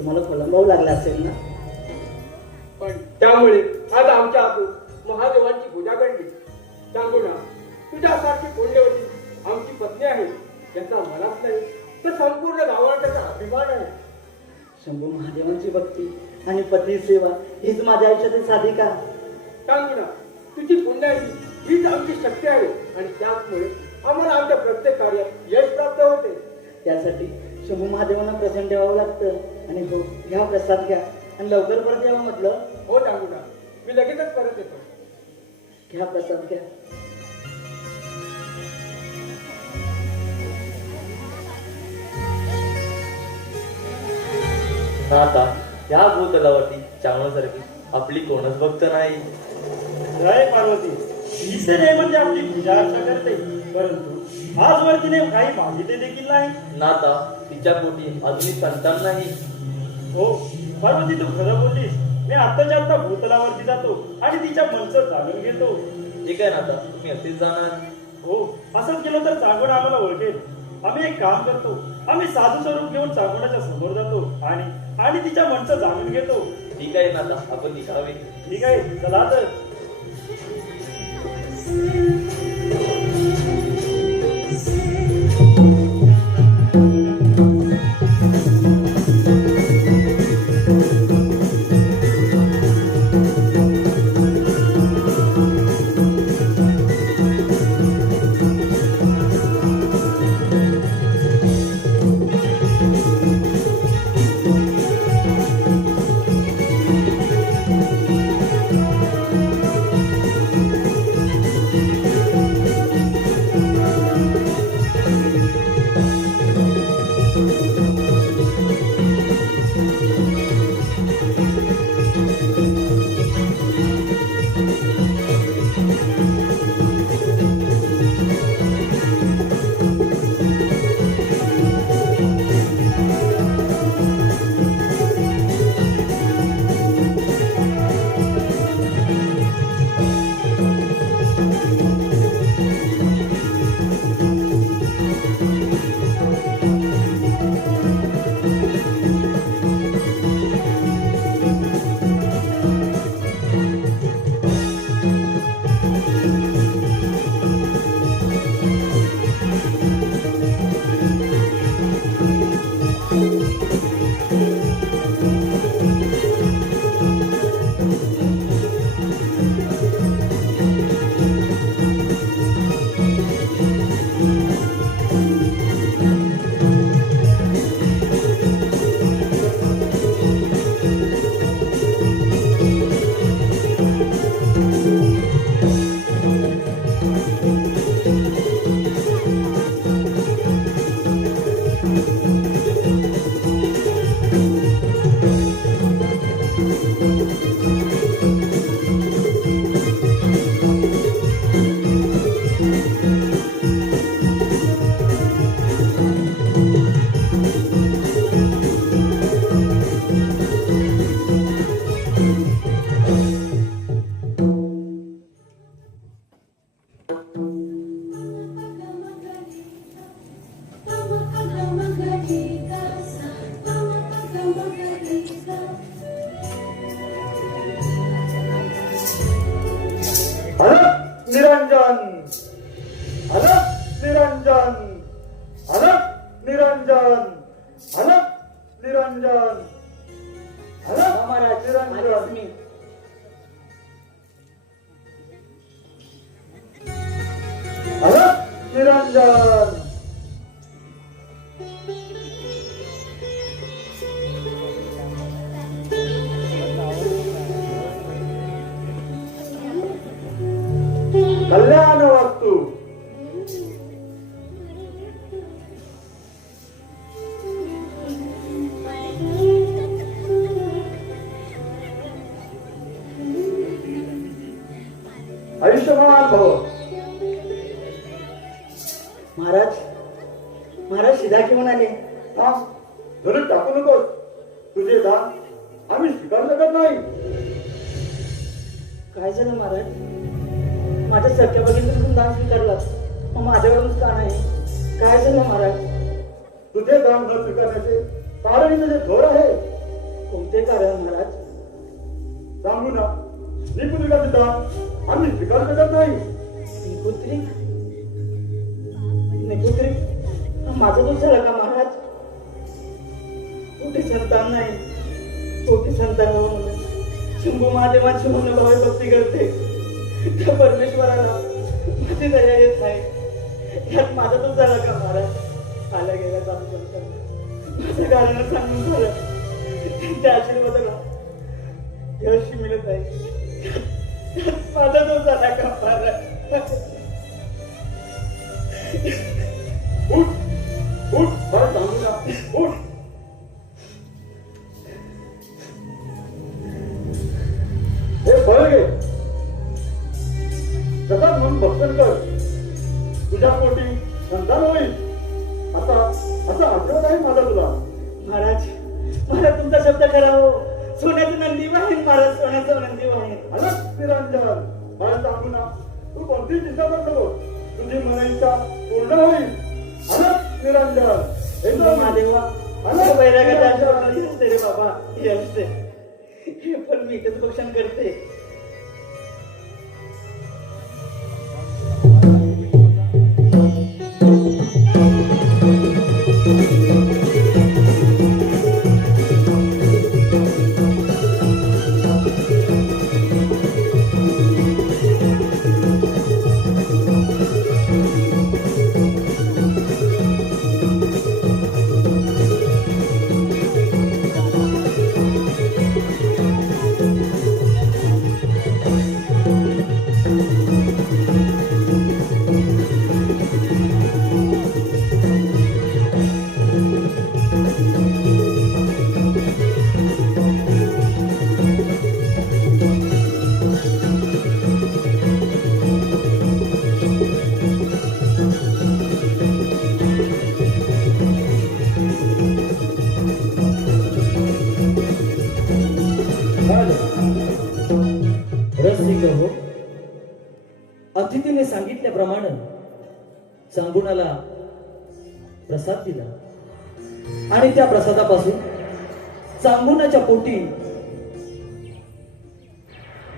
तुम्हाला खोलंबावं लागलं असेल ना? पण त्यामुळे आज आमच्या हातून महादेवांची पूजा घडली. सांगू ना, तुझ्यासारखी पुण्यवती आमची पत्नी आहे याचा मलाच नाही तर संपूर्ण गावाला त्याचा अभिमान आहे. शंभू महादेवांची भक्ती आणि पती सेवा हीच माझ्या आयुष्यातील साधिका. सांगू ना, तुझी पुण्याची हीच आमची शक्ती आहे आणि त्याचमुळे आम्हाला आमच्या प्रत्येक कार्यात यश प्राप्त होते. त्यासाठी शंभू महादेवांना प्रसन्न ठेवावं लागतं. आणि हो, घ्या प्रसाद घ्या आणि लवकर परत यावं म्हटलं. हो सांगू ना, मी लगेचच परत येतो. घ्या प्रसाद घ्या. आता ह्या भूतलावरती चावण्यासारखी आपली कोणच भक्त नाही. जय पार्वती, दिसेने म्हणजे आपली पूजा अर्चा करते, परंतु आजवर तिने काही मागितले देखील नाही. नाता तिच्या पोटी अजूनही संतान नाही. हो पार्वती, तू खरं बोललीस. मी आत्ताच्या आत्ता भूतलावरती जातो आणि तिच्या मनचं जाणून घेतो. ठीक आहे नाता, तुम्ही असेच जाणार? हो, असंच केलं तर चांगोड आम्हाला ओळखेल. आम्ही एक काम करतो, आम्ही साधू स्वरूप घेऊन चांगोडाच्या समोर जातो आणि तिच्या मनचं जाणून घेतो. ठीक आहे नाता, आपण निघावे. ठीक आहे, चला तर. निरंजन, अलग निरंजन, अलग निरंजन, अलग निरंजन, अलग महाराज निरंजन. मी अलग निरंजन. कल्याण वस्तू. आयुष्यमान भव. महाराज महाराज शिदा की म्हणाले. हा, धरून टाकू नकोस. तुझे दान आम्ही स्वीकारलं करत नाही. काय झालं महाराज? माझ्या सख्या भगिनीतून दान स्वीकारलं, मग माझ्यावरूनच का नाही? काय झालं महाराज? तुझे दान न स्वीकारण्याचे कारण तुझे थोर आहे. कोणते कारण महाराज? सांगू ना, निपुत्रिका पिता आम्ही स्वीकार करत नाही. निपुत्रिक? निपुत्रिक हा माझा दोष झाला का महाराज? कोटी संतान नाही, कोटी संतान म्हणून शंभू महादेवांची म्हणून भावे भक्ती करते, त्या परमेश्वराला माझी दया येत नाही. यात माझा दोष झाला का महाराज? आल्या गेल्या जाऊन माझं कारण सांगून झालं, त्यांच्या आशीर्वादाला यश मिळत आहे. यात माझा दोष झाला का महाराज? उठ उठ, बरं सांगू ना, उठ. हे फळ घे, सतत म्हणून भक्षण कर, तुझ्या पोटी संतान होईल. आता असा आशीर्वाद आहे माझा तुला. महाराज, महाराज तुमचा शब्द खरा हो. सोन्याचं नंदी वाहीन महाराज, सोन्याचं नंदी वाहीन. अलग निरंजन, मला सांगू ना, तू कोणतीही चिंता कर नको, तुझी मनाईच्छा पूर्ण होईल. अलग निरंजन, शंभू महादेवा, अलग वैराग्याच्या आशीर्वादाने असते रे बाबा, हे असते. हे पण मी इथेच भक्षण करते. रसिक हो, अतिथीने सांगितल्याप्रमाणे सांगुणाला प्रसाद दिला आणि त्या प्रसादापासून सांगुणाच्या पोटी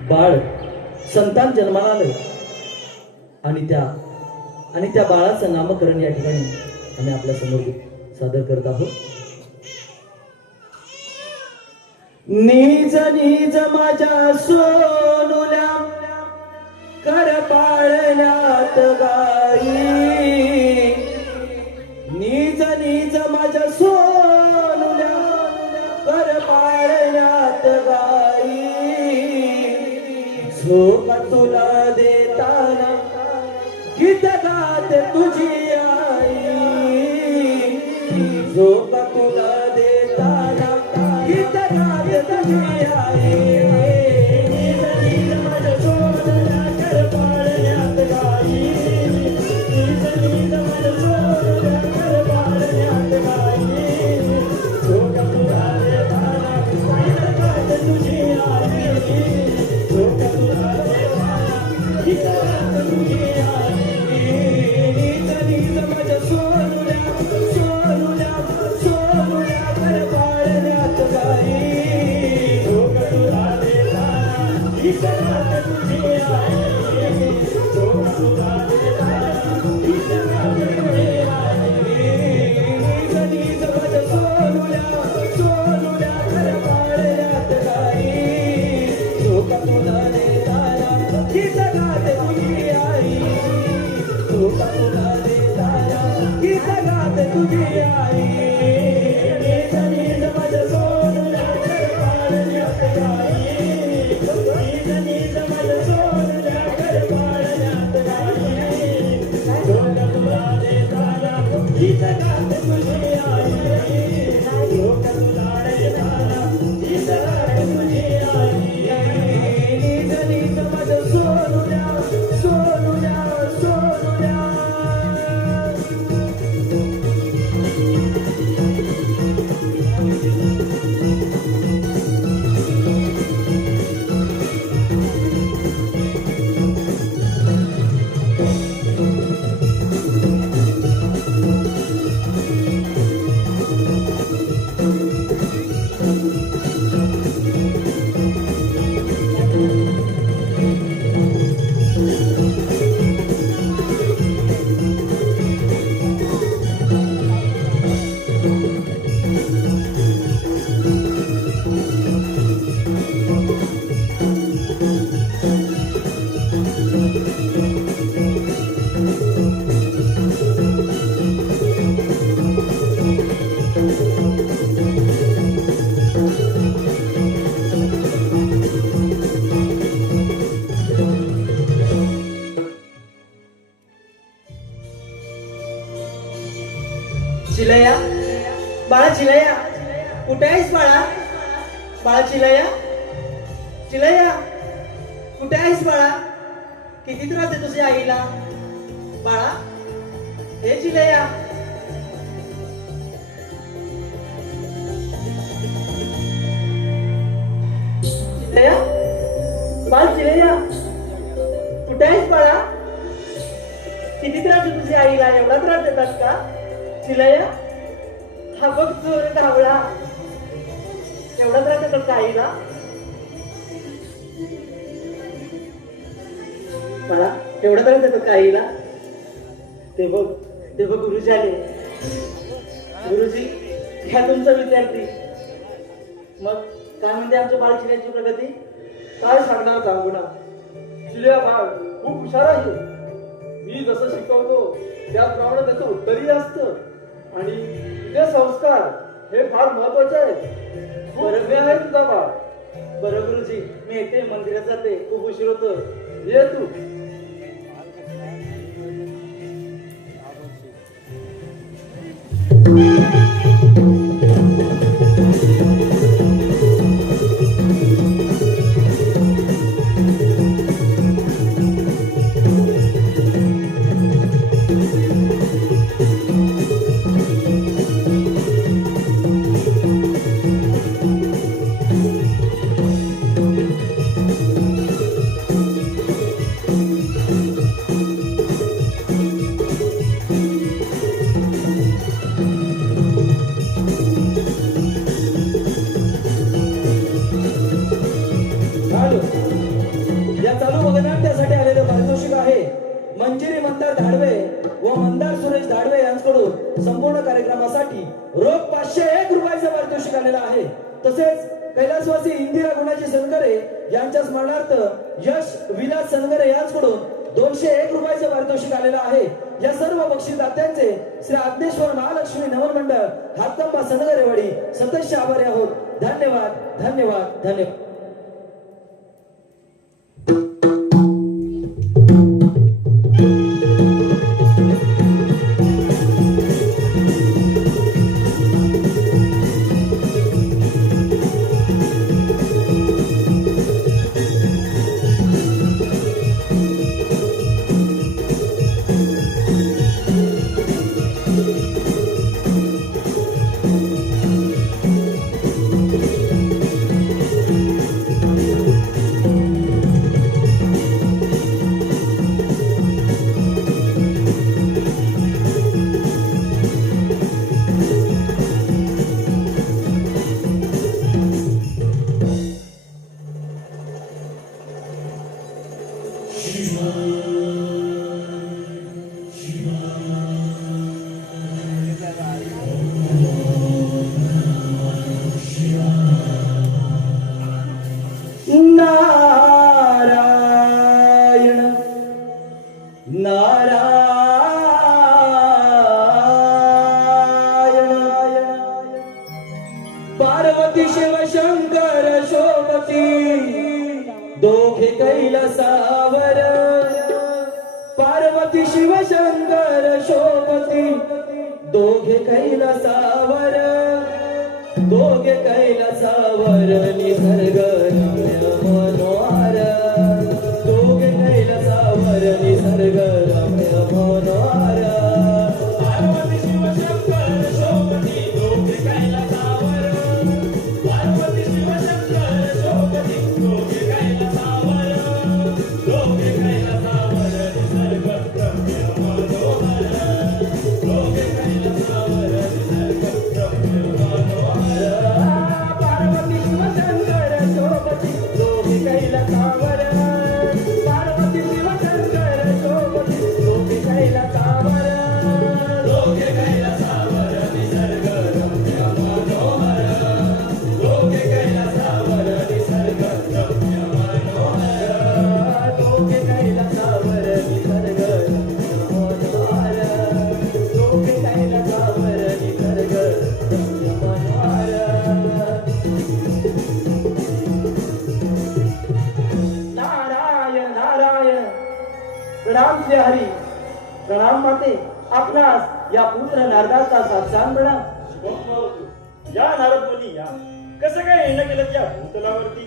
बाळ संतान जन्माला आलं आणि त्या बाळाचं नामकरण या ठिकाणी आम्ही आपल्या समोर सादर करत आहोत. नीज नीज माझ्या सोनुल्या कर पाळण्यात गाई, नीज नीज माझ्या सोनुल्या कर पाळण्यात गाई, झोप तुला देताना गीत गात तुझी आई, झोप तुला देताना गीत गात तुझी आई. नीज नीज माझ्या सोनुल्या कर पाळण्यात गाई, नीज नीज माझ्या सोनुल्या कर पाळण्यात गाई, झोप तुला देताना गीत गात तुझी आई, झोप तुला देताना गीत गात तुझी आई. नीज नीज माझ्या सोनुल्या सोनुल्या सोनुल्या कर पाळण्यात गाई, झोप तुला देताना गीत गात तुझी आई, झोप तुला देताना गीत गात तुझी आई. नीज नीज माझ्या सोनुल्या सोनुल्या कर पाळण्यात गाई, झोप तुला देताना गीत गात तुझी आई, झोप तुला देताना गीत गात तुझी आई. नीज नीज माझ्या सोनुल्या कर पाळण्यात गाई, नीज नीज माझ्या सोनुल्या कर पाळण्यात गाई, झोप तुला देताना गीत गात तुझी आई, झोप तुला देताना गीत गात तुझी आई. नीज नीज माझ्या सोनुल्या सोनुल्या सोनुल्या. बाळा चिलया, कुठे आहेस बाळा? बाळा चिलया, चिलया, कुठे आहेस बाळा? किती त्रास आहे तुझ्या आईला? बाळा, हे चिलया. चिलया, बाळ चिलया, कुठे आहेस बाळा? किती त्रास आहे तुझ्या आईला? एवढा त्रास देतात का चिलया? हा बघ चोर धावळा, एवढा त्रास देतात का आईला? बाळा, एवढा त्रास देतात का आईला? ते बघ गुरुजी आले. गुरुजी, ह्या तुमचा विद्यार्थी. मग काय म्हणते आमच्या बाळ चिलयाची प्रगती? काय सांगणार जांभुणा, चिल्या बाळ खूप हुशार आहे. मी जसं शिकवतो त्याप्रमाणे त्याचं उत्तरही असतं. आणि तुझे संस्कार हे फार महत्वाचे आहेत. बरं आहे तुझा बाळ. बरं गुरुजी, मी येते, मंदिरात जाते, खूप उशीर होतो. ये तू. या चालू वगनाट्यासाठी आलेले पारितोषिक आहे मंजिरी मंदार धाडवे व मंदार सुरेश धाडवे यांच्याकडून संपूर्ण कार्यक्रमासाठी रोख 501 रुपयाचं पारितोषिक आलेलं आहे. तसेच कैलासवासी इंदिरा गुणाजी सनगरे यांच्या स्मरणार्थ यश विलास सनगरे यांच्याकडून 201 रुपयाचं पारितोषिक आलेलं आहे. या सर्व बक्षीसदात्यांचे श्री आज्ञेश्वर महालक्ष्मी नवन मंडळ हातकंबा सनगरेवाडी सततचे आभारी आहोत. धन्यवाद धन्यवाद धन्यवाद. नारायण नारायण पार्वती शिव शंकर शोभती दोघे कैलासावर. पार्वती शिव शंकर शोभती दोघे कैलासावर. दोघे कैलासावर निसर्ग रम्य मनोहर. दोघे कैलासावर निसर्ग रम्य मनोहर. पार्वती शिव शंकर शोभती दोघे कैलासावर. पार्वती शिव शंकर शोभती दोघे कैलासावर. दोघे कैलासावर निसर्ग रम्य मनोहर. दोघे कैलासावर निसर्ग रम्य मनोहर. पार्वती शिव शंकर शोभती दोघे कैलासावर. पार्वती शिव शंकर शोभती दोघे कैलासावर. दोघे कैलासावर निसर्ग रम्य मनोहर. दोघे कैलासावर निसर्ग रम्य मनोहर. दोघे कैलासावर निसर्ग रम्य मनोहर. दोघे कैलासावर निसर्ग रम्य मनोहर. नारायण नारायण. प्रणाम श्री हरी. प्रणाम माते. आपणास या पुत्र नारदाचा साक्षात प्रणाम. या नारद मुनी या. कसं काय येणं केलं त्या भूतलावरती?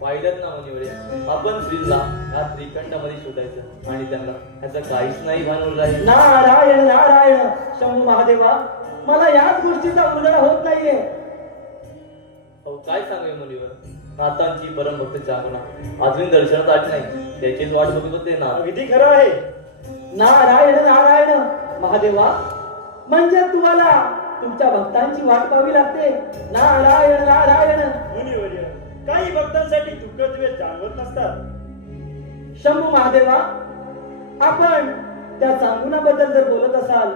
पाहिलं ना मुनिवरे, आपण श्रीला ह्या त्रिखंडामध्ये शोधायचं आणि त्यांना ह्याचं काहीच नाही भान उरलं आहे. नारायण नारायण शंभू महादेवा, मला याच गोष्टीचा उलगडा होत नाहीये. अहो काय सांगूया मुनिवर, नाथांची परमभक्त जागना अजून दर्शनात आली नाही, त्याचीच वाट बघत होते ना. अगदी खरं आहे. नारायण नारायण महादेवा, म्हणजे तुम्हाला तुमच्या भक्तांची वाट पाहावी लागते. नारायण नारायण मुनिवर्य, काही भक्तांसाठी दुःख द्वेष जाणवत नसतात. शंभू महादेवा, आपण त्या चांगुणाबद्दल जर बोलत असाल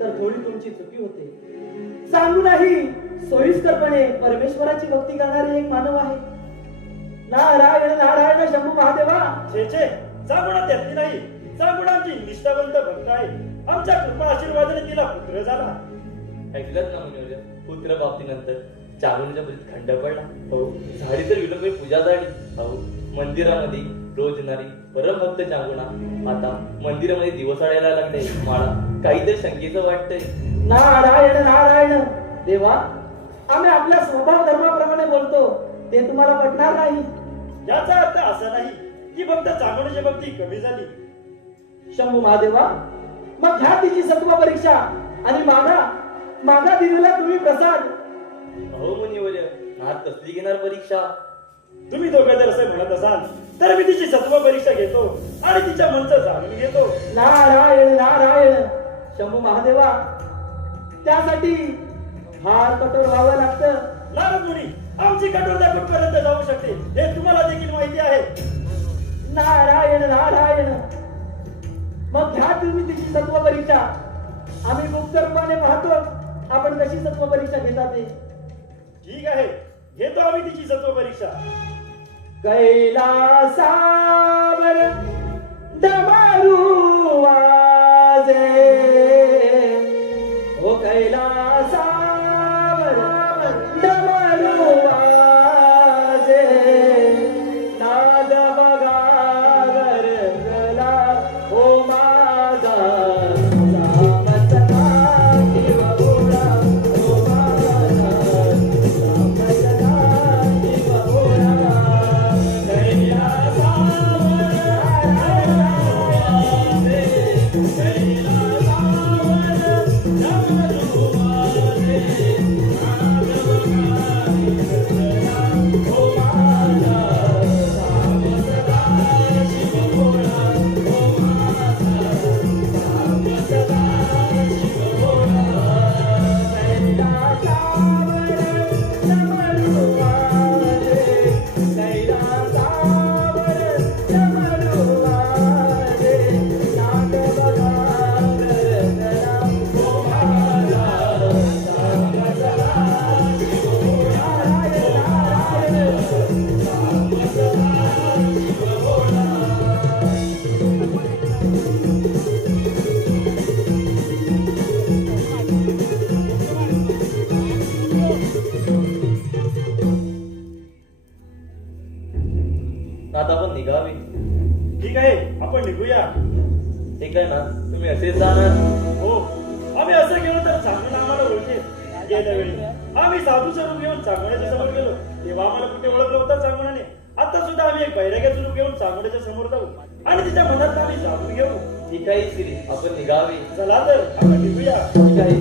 तर थोडी तुमची चुकी होते. चांगुणाही सोयीस्करपणे परमेश्वराची भक्ती करणारी एक मानव आहे. नारायण नारायण शंभू महादेवा. छे छे, चांगुणा त्यातली नाही. चांगुणाची निष्ठावंत भक्त आहे. आमच्या कृपा आशीर्वादाने तिला पुत्र झाला. ऐकलंच ना मुनिवर, पुत्र बाबतीनंतर चालूच्या बुद्धीत खंड पडला. हो, झाडी तर विलंबी पूजा झाली. हो, मंदिरामध्ये रोज येणारी परमभक्त चांगुणा आता मंदिरामध्ये दिवस आडायला लागले. मला काहीतरी शंकेचं वाटतंय. नारायण नारायण देवा, आम्ही आपल्या स्वभाव धर्माप्रमाणे बोलतो, ते तुम्हाला पटणार नाही. याचा अर्थ असा नाही की फक्त चांगुणाची भक्ती कमी झाली. शंभू महादेवा, मग घ्या तिची सत्व परीक्षा आणि मागा दिलेला तुम्ही प्रसाद. अहो मुनिवर्य, नाथ कसली घेणार परीक्षा? तुम्ही दोघं जर असे म्हणत असाल तर मी तिची सत्व परीक्षा घेतो आणि तिच्या मनचं जाणून घेतो. नारायण नारायण शंभू महादेवा, त्यासाठी फार कठोर व्हावं लागतं. नारद मुनी, आमची कठोरता कुठपर्यंत जाऊ शकते हे तुम्हाला देखील माहिती आहे. नारायण नारायण, मग घ्या तुम्ही तिची सत्व परीक्षा. आम्ही गुप्त रूपाने पाहतो आपण कशी सत्व परीक्षा घेता ते. ठीक आहे, घेतो आम्ही तिची सत्व परीक्षा. कैलासावर डमरू वाजे, ओ कैलासावर डमरू वाजे, नाद बघा गरजला ओ माझा सामर्थ्या शिव भोळा, ओ माझा सामर्थ्या शिव भोळा. नाथ आपण निघावे. ठीक आहे, आपण निघूया. ठीक आहे ना, तुम्ही असेच जाणार? हो, आम्ही असं गेलो तर चांगलं आम्हाला ओळखेल. गेल्या वेळी आम्ही साधू स्वरूप घेऊन चांगण्याच्या समोर गेलो तेव्हा आम्हाला कुठे ओळखलं होतं चांगणाने. आता सुद्धा आम्ही एक बैराग्याचं रूप घेऊन चांगण्याच्या समोर जाऊ आणि तिच्या मनात आम्ही जाणून घेऊ. ठीक आहे श्री, आपण निघावे. चला तर आपण निघूया. ठीक आहे.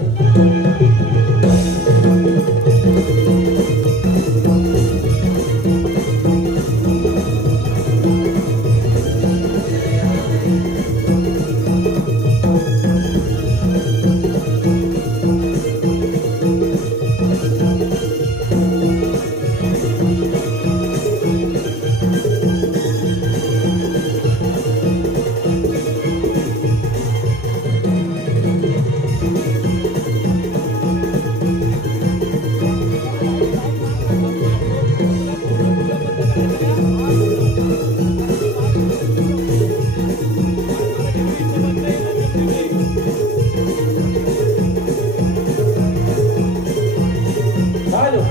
हॅलो,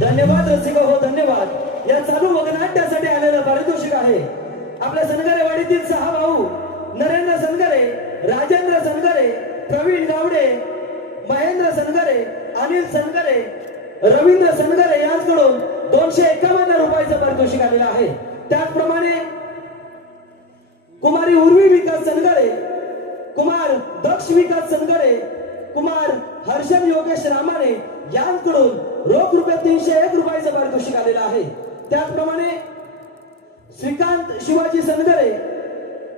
धन्यवाद रसिक हो, धन्यवाद. या चालू वगनाट्यासाठी आलेलं पारितोषिक आहे आपल्या सनगरेवाडीतील 6 भाऊ नरेंद्र सनगरे, राजेंद्र सनगरे, प्रवीण गावडे, महेंद्र सनगरे अनिल सनगरे, रवींद्र सनगरे यांच्याकडून 251 रुपयाचं पारितोषिक आलेलं आहे. त्याचप्रमाणे कुमारी उर्वी विकास सनगरे, कुमार दक्ष विकास सनगरे, कुमार हर्षद योगेश रामाने यांकडून रोख रुपये 301 रुपयाचं पारितोषिक आलेलं आहे. त्याचप्रमाणे श्रीकांत शिवाजी सनगरे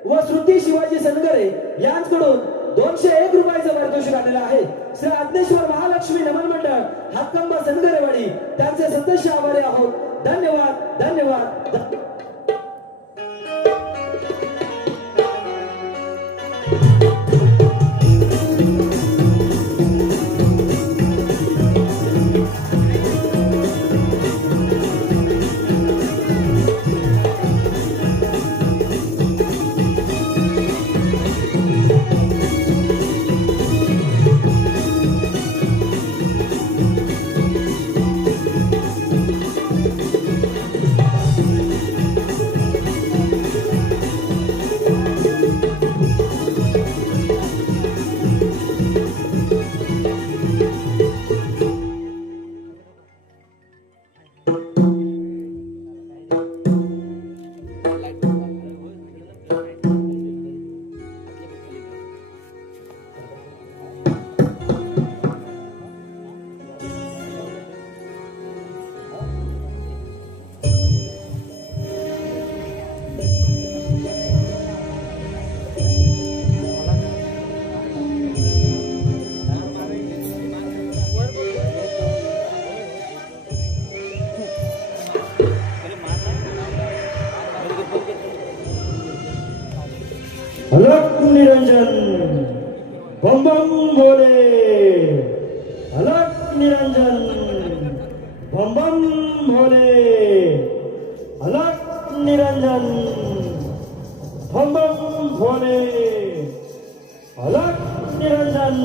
व श्रुती शिवाजी सनगरे यांकडून 201 रुपयाचं पारितोषिक आलेलं आहे. श्री आज्ञेश्वर महालक्ष्मी नमन मंडळ हातकंबा सनगरेवाडी त्यांचे सदस्य आभारी आहोत. धन्यवाद धन्यवाद. अलग निरंजन बम बम भोले, अलग निरंजन बम बम भोले, अलग निरंजन बम बम भोले, अलग निरंजन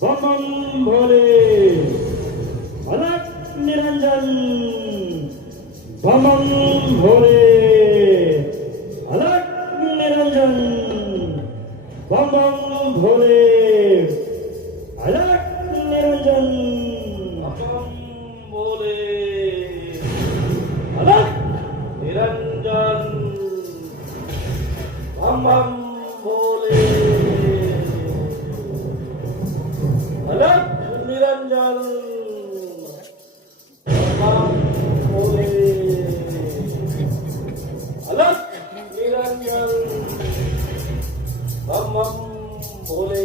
बम बम भोले, अलग निरंजन बम बम भोले, अलग निरंजन बम बम भोले, अलग निरंजन बम भोले, अलग निरंजन बम बम भोले, अलग निरंजन बम भोले, अलग निरंजन बम बम भोले,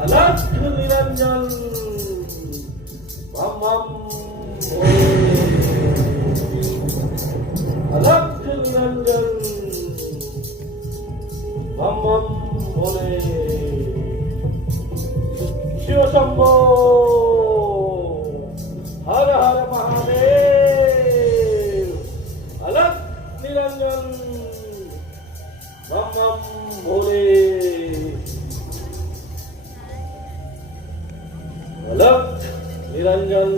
अलग निरंजन बम बम भोले, अलग निरंजन बम बम भोले. शिव शंभो, हर हर महादेव, अलग निरंजन बम बम भोले, अलग निरंजन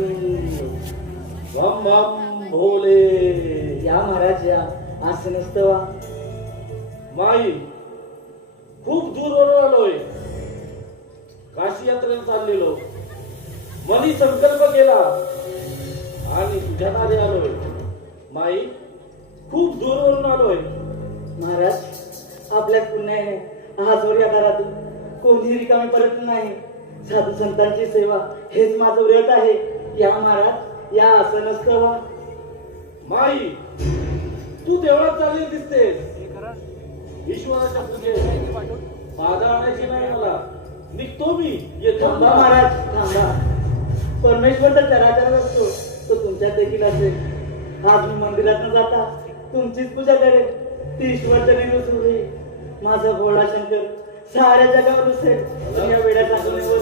बम बम भोले. या महाराज या, असं नसतं वा. माई, खूप दूरवरून आलोय. काशी यात्रेला चाललेलो, मनी संकल्प केला आणि तुझ्या दारी आलोय. माई, खूप दूरवरून आलोय. महाराज, आपल्या पुण्याने आजवर या घरातून कोणी रिकामी परत नाही. साधू संतांची सेवा हेच माझं व्रत आहे. या महाराज या, असं नसतं वा. माई, तू देवळात चालली दिसतेस. ईश्वराच्या पूजेत बाधा आणायची नाही मला. निघतो मी, येतो. थांबा महाराज, थांबा. परमेश्वर तर चराचर असतो, तो तुमच्यात देखील असेल. आज मी मंदिरात न जाता तुमचीच पूजा करेन. ती ईश्वर तरी रुसू माझा भोळा शंकर साऱ्या जगावर रुसेल. पण या वेड्याच्या आठवणीवर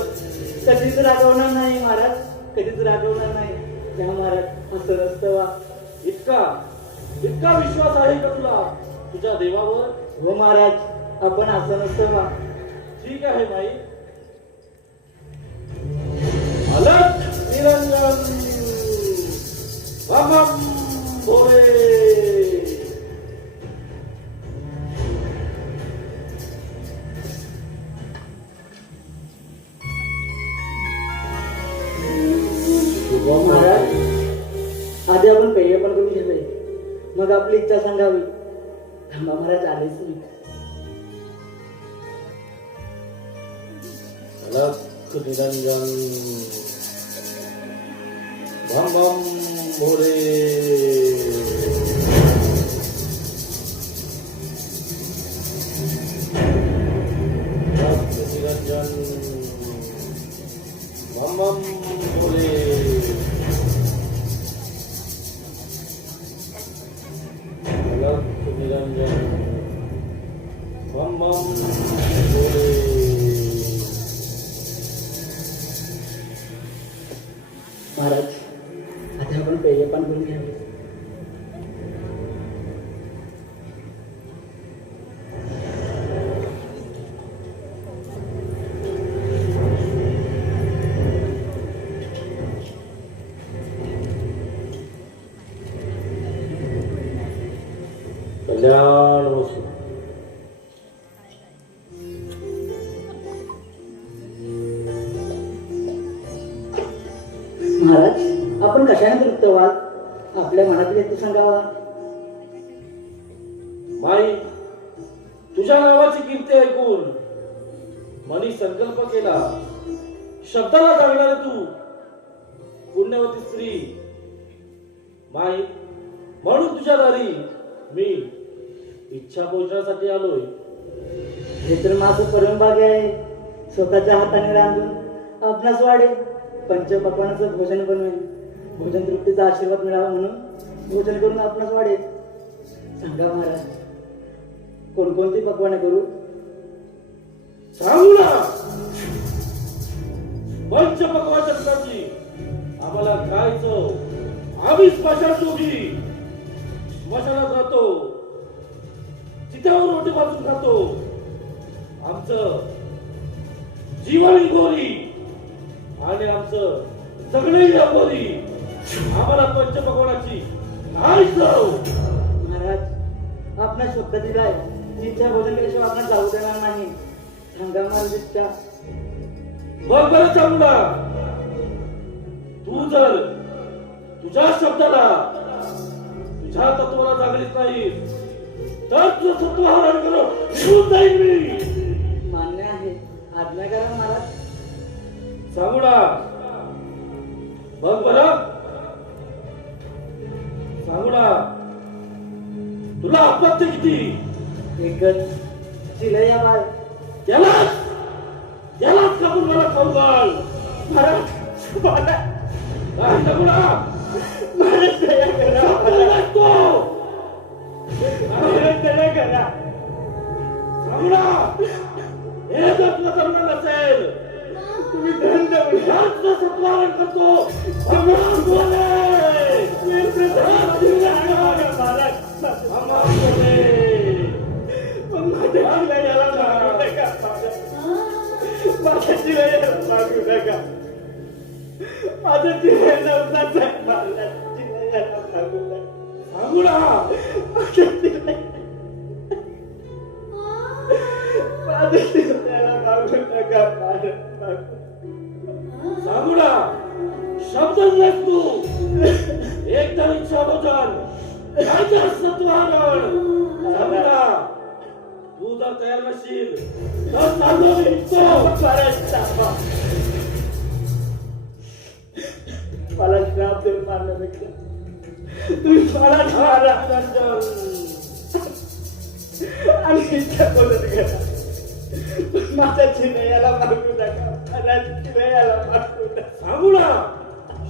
कधीच रागवणार नाही महाराज, कधीच रागवणार नाही. या महाराज, असं नसतं वा. इतका इतका विश्वास आहे का तुला तुझ्या देवावर? हो महाराज, आपण असं नसतं वा. ठीक आहे माई. अलग निरंजन बम बम भोले. महाराज आधी आपण पेय पण करून घेतलंय, मग आपली इच्छा सांगावी. थांबा महाराज, आलेच मी. अलख निरंजन भम भम भोले. अलख निरंजन भम भम भोले. अलख निरंजन भम भम भोले. महाराज आधी आपण पेय पण करून घ्यावे. कल्याण वस्तू. महाराज आपण कशाने तृप्त व्हाल? आपल्या मनातील हेतू सांगावा. माई, तुझ्या नावाची कीर्ती ऐकून मनी संकल्प केला. शब्दाला जागणारे तू पुण्यवती स्त्री माई, म्हणून तुझ्या दारी मी इच्छा पोचण्यासाठी आलोय. हे तर माझं परमभाग्य आहे. स्वतःच्या हाताने रांधून आपणास वाढेल, पंचपक्वानाचं भोजन बनवेल. भोजन तृप्तीचा आशीर्वाद मिळावा म्हणून भोजन करून आपणास वाढेल. सांगा महाराज, कोणकोणती पक्वाने करू? सांगू ना. पंचपक्वानाची आम्हाला खायचं. आम्ही स्मशानजोगी स्मशानात राहतो, चित्यावर रोटी वाचून खातो. आमचं जीवन गोरी आणि आमचं सगळे गोरी. आम्हाला पंचपक्वानाची नाही जाऊ. महाराज आपणास शब्द दिलाय, इच्छा भोजन केल्याशिवाय आपण जाऊ देणार नाही. सांगा महाराज इच्छा. बघ बरं चांगला, तू जर तुझ्या शब्दाला तुझ्या तत्वाला जागलीच नाही तर तुझं तत्व हरण करून निघून जाईल मी. मान्य आहे, आज्ञा करा महाराज. सांगू ना. बघ बरं, सांगू ना. तुला अपत्य किती? एकच चिलया बाळ. त्यालाच कापून मला खाऊ घाल. महाराज काय सांगू ना. महाराज दया करा. महाराज दया करा. सांगू ना. हे जर तुला जमलं नसेल तुम्ही धन देऊ. सत्वारण करतो. भगवान बोले. महाराज भगवान बोले. माझ्या चिलयाला मारू नका. माझ्या चिलयाला मारू नका. माझ्या चिलयाला उदास आहे. माझ्या चिलयाला मारू नका. सांगू ना. माझ्या चिलयाला मारू नका. सांगू ना. शब्दच नाहीस तू. एकदम इच्छा भोजन नाहीतर सत्वारण. सांगू ना. तू जर तयार नसशील तर सांगू मी निघतो. मला श्राप देऊन मारण्यापेक्षा तुम्ही मला मारा आणि इच्छा बोलत गेला. माझ्या चिलयाला मारू नका. माझ्या चिलयाला मारू नका. सांगू ना.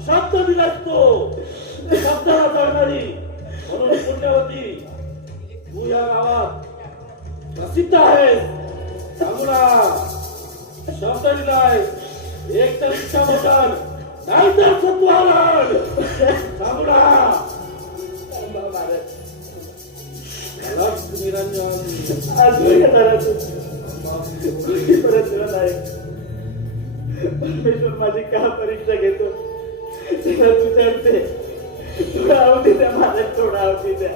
शब्द दिलास तो शब्दाला जाणारी म्हणून पुण्यवती तू या गावात प्रसिद्ध आहेस. सांगू ना. शब्द दिलाय. एक तर इच्छा भोजन नाहीतर सत्वारण. सांगू ना. अलख निरंजन आज मी येणार होतो. कुठे परत येणार आहे. परमेश्वर माझी का परीक्षा घेतो. तुला विचारते. थोडा अवधी द्या महाराज. थोडा अवधी द्या.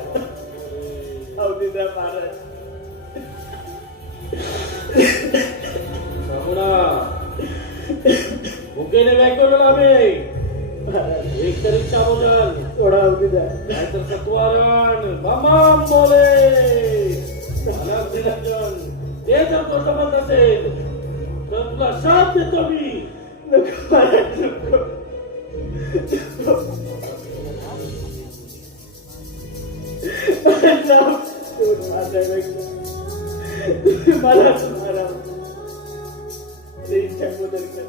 अवधी द्या महाराज. सांगू ना. भुकेने व्याकुळ आम्ही एक तरी चावल थोडा अवधी द्या. नाहीतर सत्वारण मामा बोले निरंजन ते जर तो संबंध असेल तर तुला शाप देतो मी. नको महाराज, नको. महाराज, जाऊ. तुम्ही माझ्यापेक्षा. तुम्ही मलाच मारा. ते इच्छा बदल कर.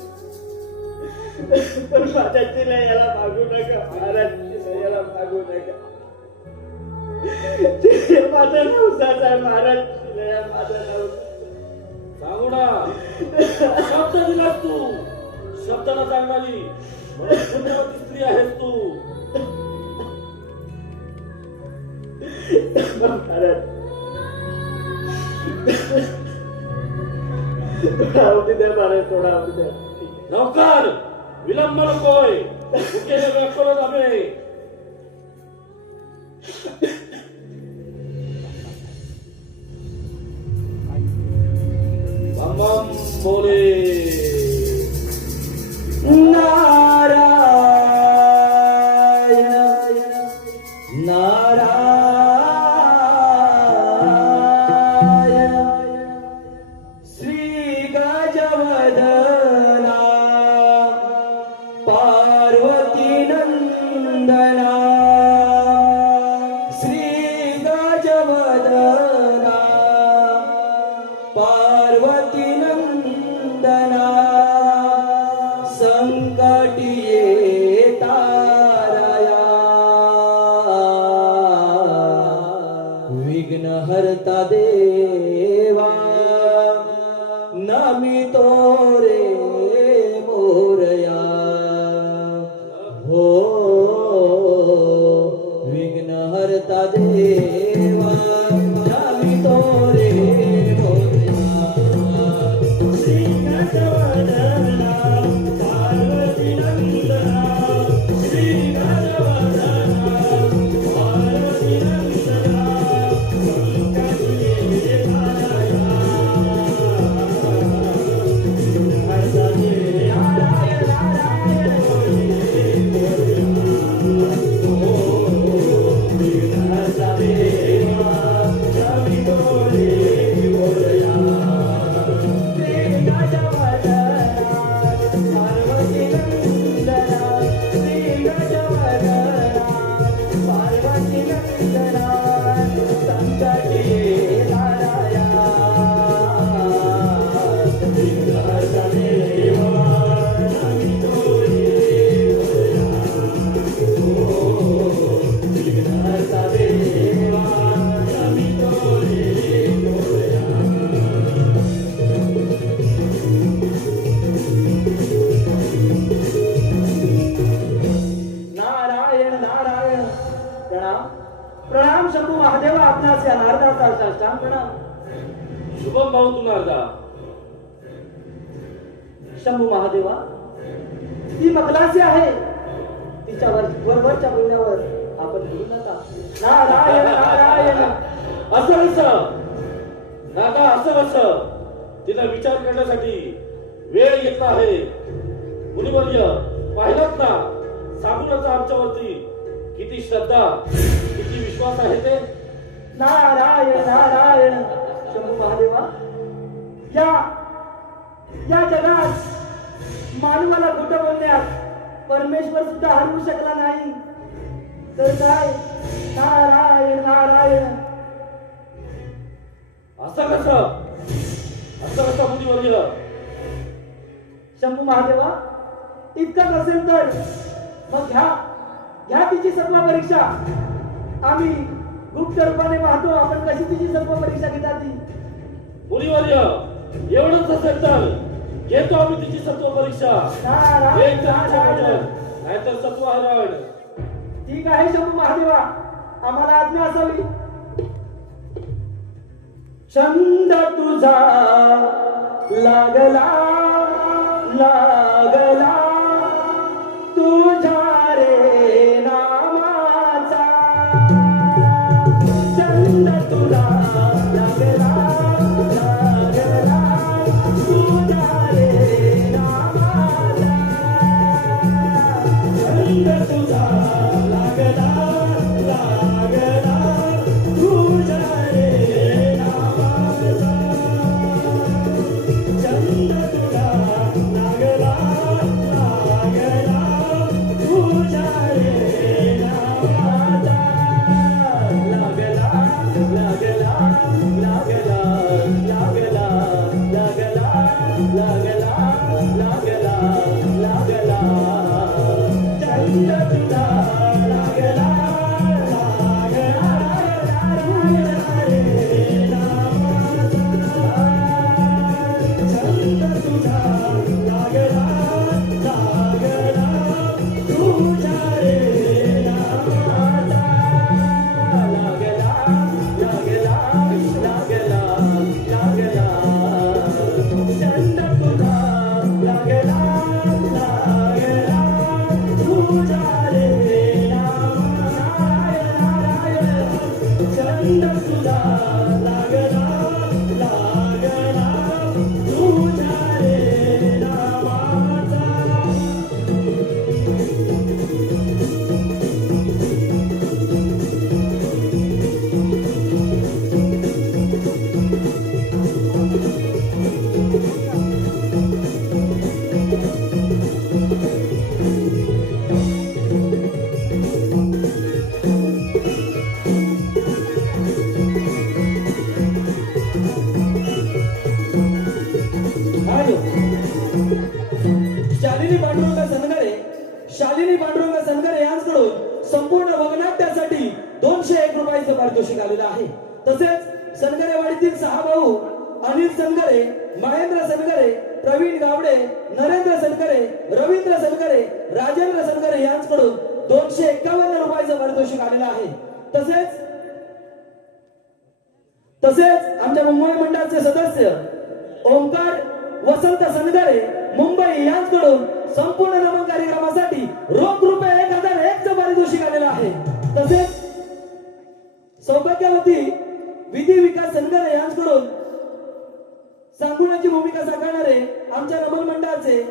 पण माझ्या तिला याला मागू नका महाराज, तिला याला मागू नका. ते माझा नवसाचा आहे महाराज, तिला या माझा नवसा. सांगू ना शब्द दिलास तू, शब्दाला सांगणारी पुण्यवती स्त्री आहेस तू. महाराज, थोडा अवधी द्या महाराज, थोडा अवधी द्या. ठीक आहे. लवकर विलंब नकोय, भुकेले व्याकुळ जावे. बम बोले नारायण नारायण श्री गजवदना पार्वती नंदना श्री गजवदना पार्वती नंदना संकटी तारया विघ्न हरता देवा नमितो रे मोरया हो विघ्न हरता देवा नमितो रे मोरया श्री गजवदना पार्वती नंदना श्री गजवदना पार्वती नंदना संकटी तारया हरता देवा हरता देवा नमितो रे मोरया. नारायण नारायण. प्रणाम प्रणाम शंभू महादेवा, आपणास या नारदाचा साष्टांग प्रणाम. शुभम भाऊ तू नारदा. शंभू महादेवा, ती मकलासी आहे, तिच्यावर वरवरच्या बोलण्यावर आपण बोलू नका. नारायण नारायण. असं कसं नागा, असं कसं तिला विचार करण्यासाठी वेळ घेतला आहे. मुनिवर्य पाहिलात ना साबुराचा आमच्यावरती किती श्रद्धा, किती विश्वास आहे ते. नारायण नारायण. शंभू महादेवा, या जगात मानवाला खोटं बोलण्यात परमेश्वर सुद्धा हरवू शकला नाही तर काय. नारायण नारायण. असं कसं मुनिवर्य. शंभू महादेवा, इतकं नसेल तर मग घ्या तिची सर्व परीक्षा. आम्ही गुप्त रूपाने पाहतो आपण कशी तिची सर्व परीक्षा घेतात ती. मुनिवर्य एवढंच असेल तर घेतो आम्ही तिची सत्व परीक्षा. एक तर विचारवचन, नाहीतर सत्वहरण. ठीक आहे शंभू महादेवा, आम्हाला आज्ञा असावी. छंद तुझा लागला लागला तुझ्या रे नामाचा. छंद तुझा लागला लागला तुझ्या रे नामाचा. छंद पांडुरंग सनगरे, शालिनी पांडुरंग सनगरे यांच्याकडून संपूर्ण वगनाट्यासाठी 201 रुपयाचं पारितोषिक आलेलं आहे. तसेच सनगरेवाडीतील 6 भाऊ अनिल सनगरे, महेंद्र सनगरे, प्रवीण गावडे, नरेंद्र सनगरे, रवींद्र सनगरे, राजेंद्र सनगरे यांच्याकडून 251 रुपयाचं पारितोषिक आलेलं आहे. तसेच आमच्या मुंबई मंडळाचे सदस्य ओंकार वसंत सनगरे मुंबई यांच्याकडून संपूर्ण नमन कार्यक्रमासाठी रोख रुपये 1001 चं पारितोषिक आलेलं आहे. तसेच सौभाग्यवती विधी विकास सनगरे यांच्याकडून सांगुण्याची भूमिका साकारणारे आमच्या नमन मंडळाचे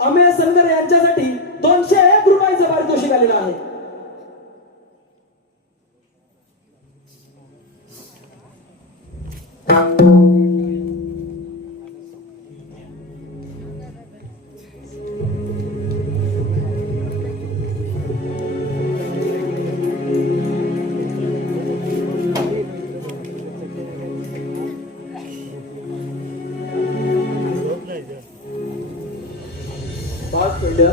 अमेय सनगरे यांच्यासाठी 201 रुपयाचं पारितोषिक आलेलं आहे. पाच पिंड्या,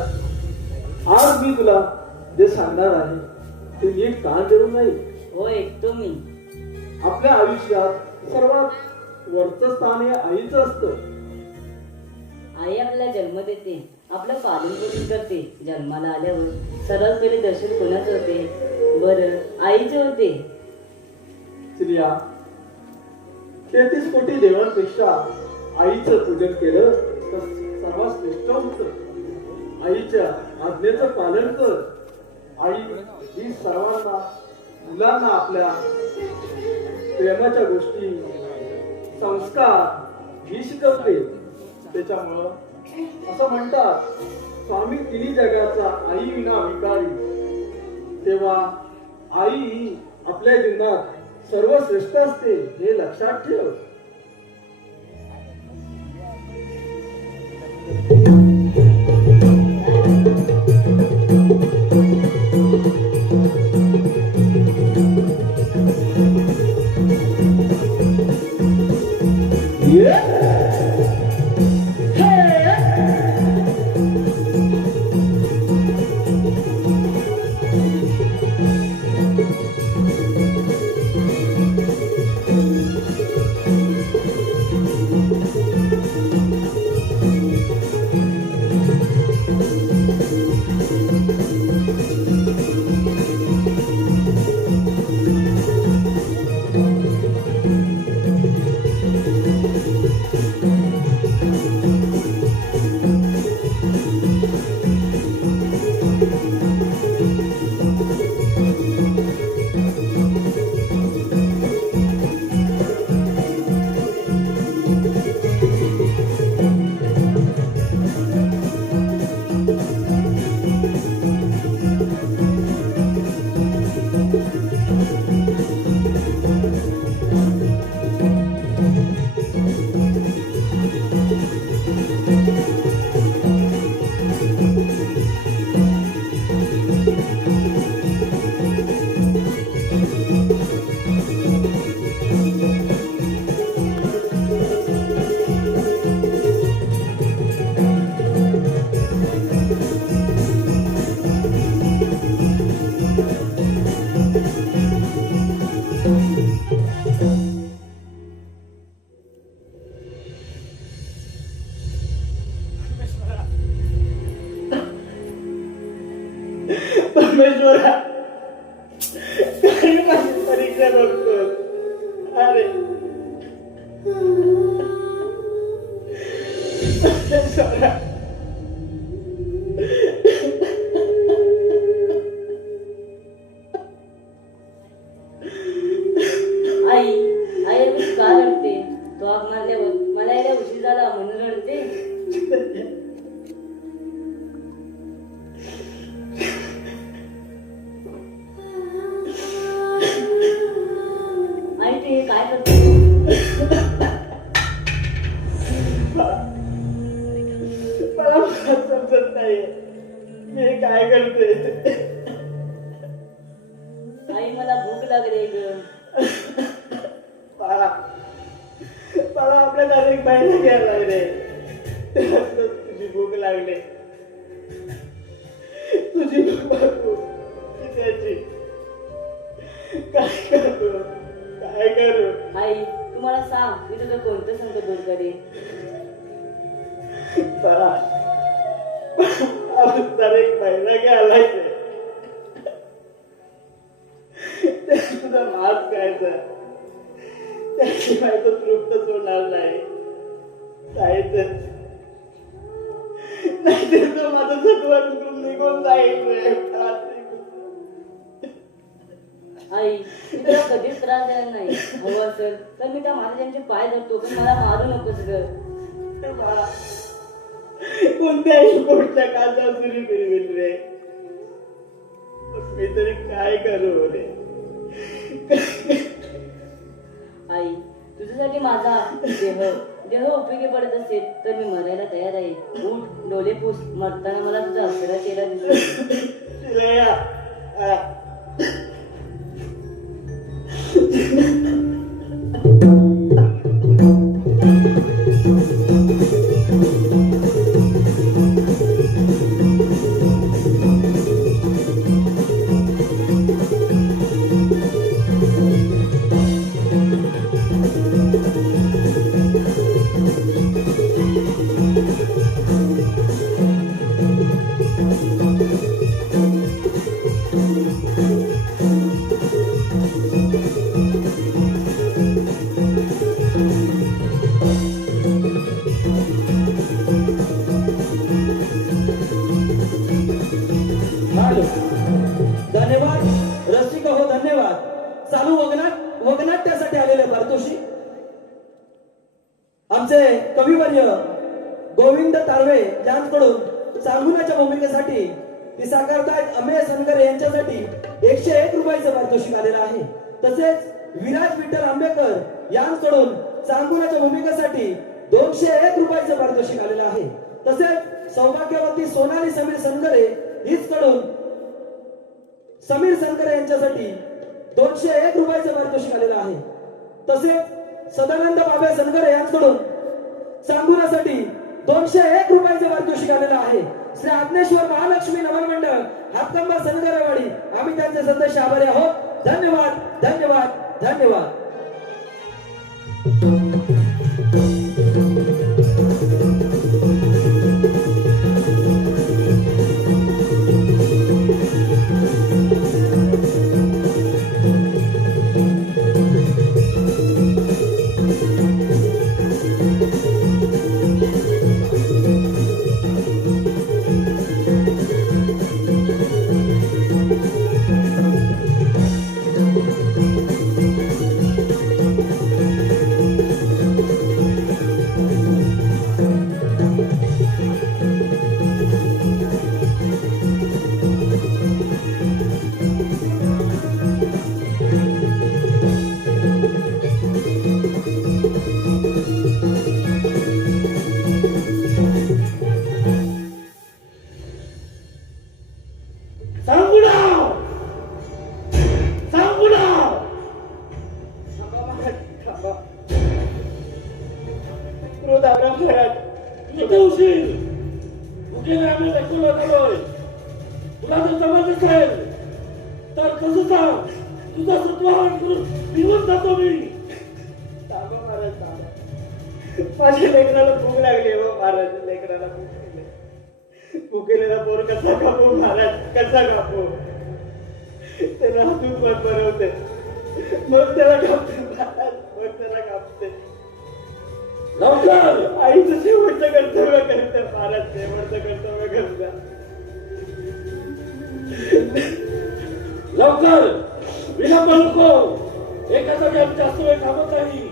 आज मी तुला जे सांगणार आहे ते नीट कान देऊन नाही. हो ऐकतो मी. आपल्या आयुष्यात सर्वात वरचं स्थान हे आईचं असतं. आई आपल्याला जन्म देते, आपलं पालन पोषण करते. जन्माला आल्यावर सर्वात पहिले दर्शन कोणाचं होते? बरं, आईचे होते. स्त्रिया 33 कोटी देवांपेक्षा आईचं पूजन केलं तर सर्वात श्रेष्ठ होतं. आईच्या आज्ञेचं पालन कर. आई ही सर्वांना, मुलांना आपल्या प्रेमाच्या गोष्टी, संस्कार ही शिकवते. त्याच्यामुळं असं म्हणतात, स्वामी तिन्ही जगाचा आई विना विकारी. तेव्हा आई ही आपल्या जीवनात सर्वश्रेष्ठ असते हे लक्षात ठेव. परमेश्वरा, काही माझी परीक्षा बघतो. अरे परमेश्वरा, आई, आई मी का रडते? तो आग मारल्यावर मला यायला उशीर झाला म्हणून रडते. आई ते काय करते? मला समजत नाही मी काय करते. आई मला भूक लागली ग. मला आपल्या दारी महिना घ्यायला लागले. तुझी भूक लागली. बापू, त्याची काय करू, काय करू? आई तू मला सांग, मी तुझं कोणतं संकट दूर करेन. बरा तर एक महिना गेलाय तुझा मास खायचा, त्याशिवाय तो तृप्तच होणार नाही. नाहीतर तो माझं सत्व निघून जाईल रे. आई मी तुला कधीच त्रास देणार नाही. हवं असेल तर मी त्या महाराजांचे पाय धरतो, पण मला मारू नकोस ग. बाळा, कोणत्याही गोष्टच्या काचा सुरी फिरविल रे. मी तरी काय करू रे? आई तुझ्यासाठी माझा देह उपयोगी पडत असेल तर मी मरायला तयार आहे. उठ, डोले पुस, मरताना मला तुझा अक्षरा चेहरा दिसतो. शिलया, धन्यवाद रसिक हो, धन्यवाद. चालू वगनाट्यासाठी आलेले पारितोषिक आमचे कविवर्य गोविंद तारवे यांच्याकडून सांगुनाच्या भूमिकेसाठी ती साकारतायत अमेय सनगरे यांच्यासाठी 101 रुपयाचं पारितोषिक आलेलं आहे. तसेच विराज विठ्ठल आंबेकर यांच्याकडून सांगुनाच्या भूमिकेसाठी 201 रुपयाचं पारितोषिक आलेलं आहे. तसेच सौभाग्यवती सोनाली समीर सनगरे हीचकडून समीर सनगरे यांच्यासाठी 201 रुपयाचं पारितोषिक आलेलं आहे. तसेच सदानंद बाबा सनगरे यांच्याकडून सांगुनासाठी 201 रुपयाचं पारितोषिक आलेलं आहे. श्री आज्ञेश्वर महालक्ष्मी नमन मंडळ हातकंबा सनगरेवाडी आम्ही त्यांचे सदस्य आभारी आहोत. धन्यवाद, धन्यवाद, धन्यवाद. इथे उशीर उगेने आम्ही लेखून आलोय. तुला जर जमत असेल तर कसं सांग, तुझा सत्वाहन करून निघून जातो मी. माझ्या लेकराला भूक लागली हो महाराज. लेकराला भूक भुकेलेला पोर कसा कापू महाराज, कसा कापू? त्याला दूध बनवते, मग त्याला कापते महाराज, मग त्याला कापते. लवकर आईचं शेवटचं कर्तव्य करतं महाराज, शेवटचं कर्तव्य करतं. लवकर, विलंब नको. एका जागी आम्ही जास्त वेळ थांबत नाही.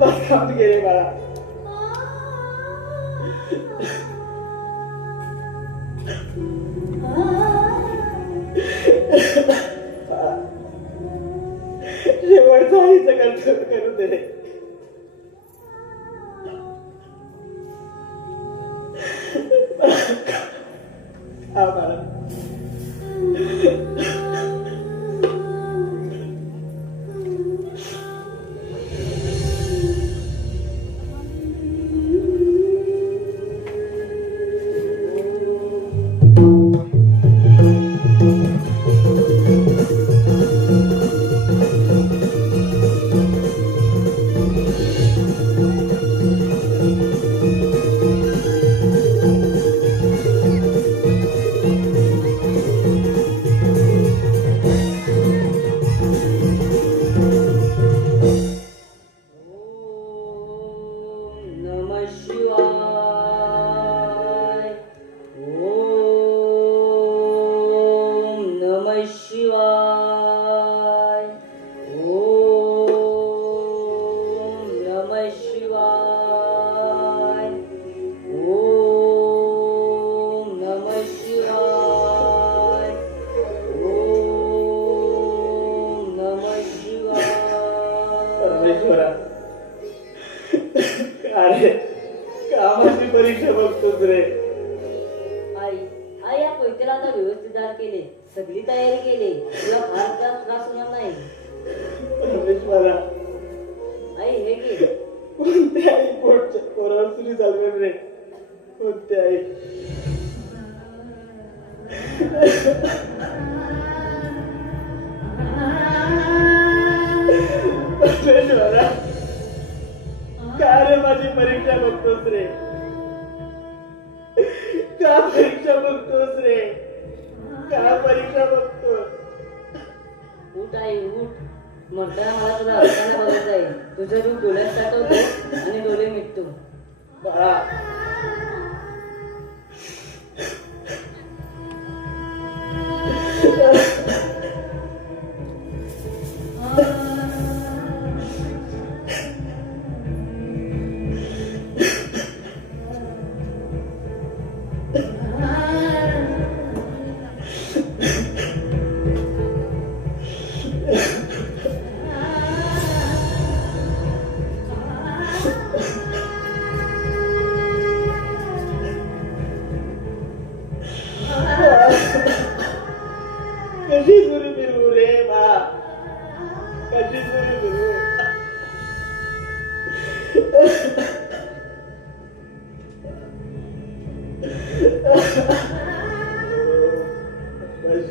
पाच काम गेले बाळा. शेवटचं आईचं कर्तव्य करू दे रे. हा बाळा. परमेश्वरा, अरे कामाची परीक्षा बघतोच रे. आई या कोयत्याला आता व्यवस्थितदार केले, सगळी तयारी केली, तुला फार त्रास होणार नाही. परमेश्वरा, आई हे घे. कोणत्याही पोटच्या पोरावर सुरी चालवेल रे. कोणत्याही. परमेश्वरा, का रे माझी परीक्षा बघतोस रे? का परीक्षा बघतोस रे? का परीक्षा बघतोस? उठ आई उठ. म्हणताना मला तुला हसताना बघत जाईल. तुझं रूप डोळ्यात साठवतो आणि डोळे मिटतो. बाळा, कशी सुरी फिरवू रे बा? कशी सुरी फिरवू? बस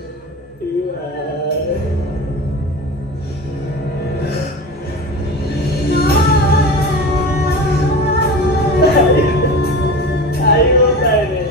आई होत आहे रे.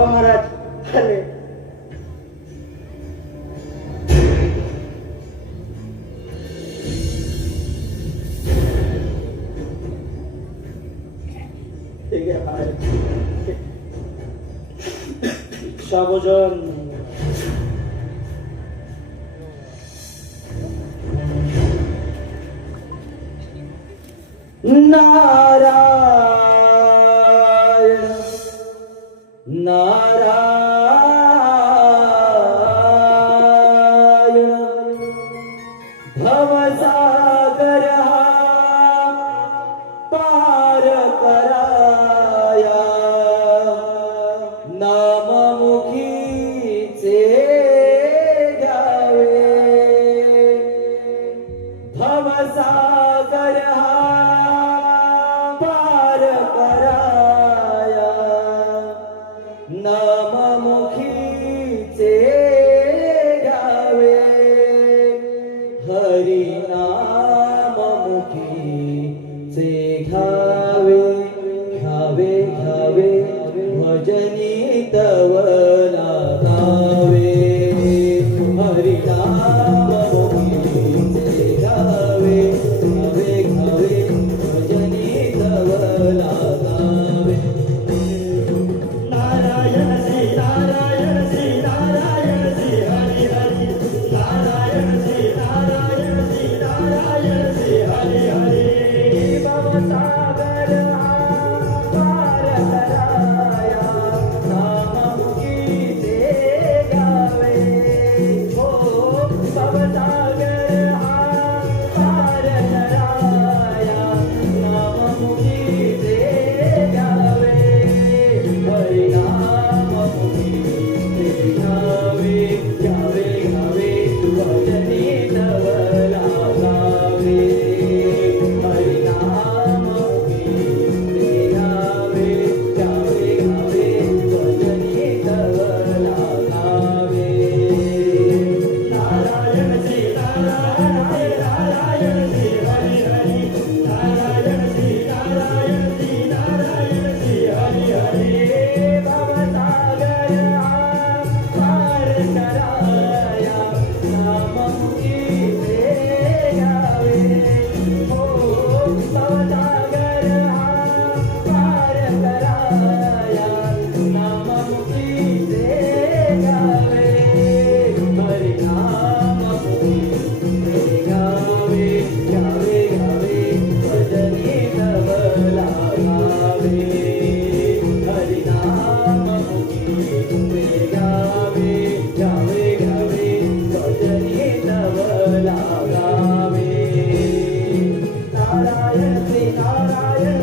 हो महाराज आले. ठीक आहे महाराज. शाबोजन नारायण नारायण भवसागर हा पार कराया नाममुखीचे घ्यावे भवसागर हा पार कराया नाममुखीचे घ्यावे हरिनाममुखीचे घ्यावे घ्यावे घ्यावे भजनी तव लागावे हरिनाममुखीचे घ्यावे घ्यावे घ्यावे भजनी तव लागावे नारायण श्री नारायण श्री नारायण श्री हरी हरी नारायण श्री नारायण श्री नारायण श्री हरी हरी भवसागर पार कराया नाममुखीचे घ्यावे हो भवसागर पार कराया नाममुखीचे घ्यावे हरिनाममुखीचे घ्यावे घ्यावे घ्यावे भजनी तव लागावे हरिनाममुखीचे घ्यावे घ्यावे घ्यावे भजनी तव लागावे नारायण श्री नारायण नारायण श्री हरी हरी नारायण श्री नारायण श्री नारायण श्री हरी हरी भवसागर पार कराया नाममुखीचे घ्यावे हो भवसागर पार कराया नाममुखीचे घ्यावे हरिनाममुखीचे घ्यावे घ्यावे घ्यावे भजनी तव लागावे हरिनाममुखीचे घ्यावे घ्यावे घ्यावे भजनी तव लागावे नारायण श्री नारायण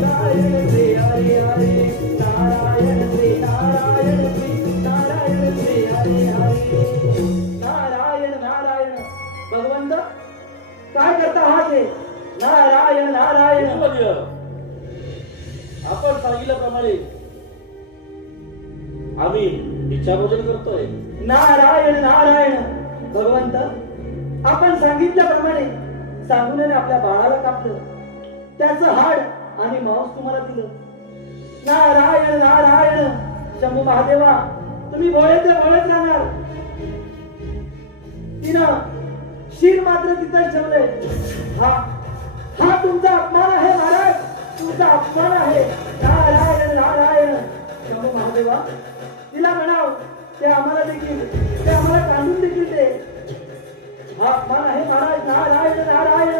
नारायण श्री हरी हरी नारायण श्री नारायण श्री नारायण श्री हरी हरी नारायण नारायण भगवंत काय करता हा ते नारायण नारायण गुरुवर्य, आपण सांगितल्याप्रमाणे आम्ही भिक्षाभोजन करतोय. नारायण नारायण भगवंत आपण सांगितल्याप्रमाणे सांगून आपल्या बाळाला कापलं त्याचं हाड आणि मांस तुम्हाला दिलं. नारायण नारायण शंभू महादेवा तुम्ही भोळे ते भोळेच राहणार. तिनं शिर मात्र तिथं ठेवले. हा हा तुमचा अपमान आहे महाराज, तुमचा अपमान आहे. नारायण नारायण शंभू महादेवा तिला म्हणाव ते आम्हाला देखील ते आम्हाला काढून देखील दे. हा अपमान आहे महाराज. नारायण नारायण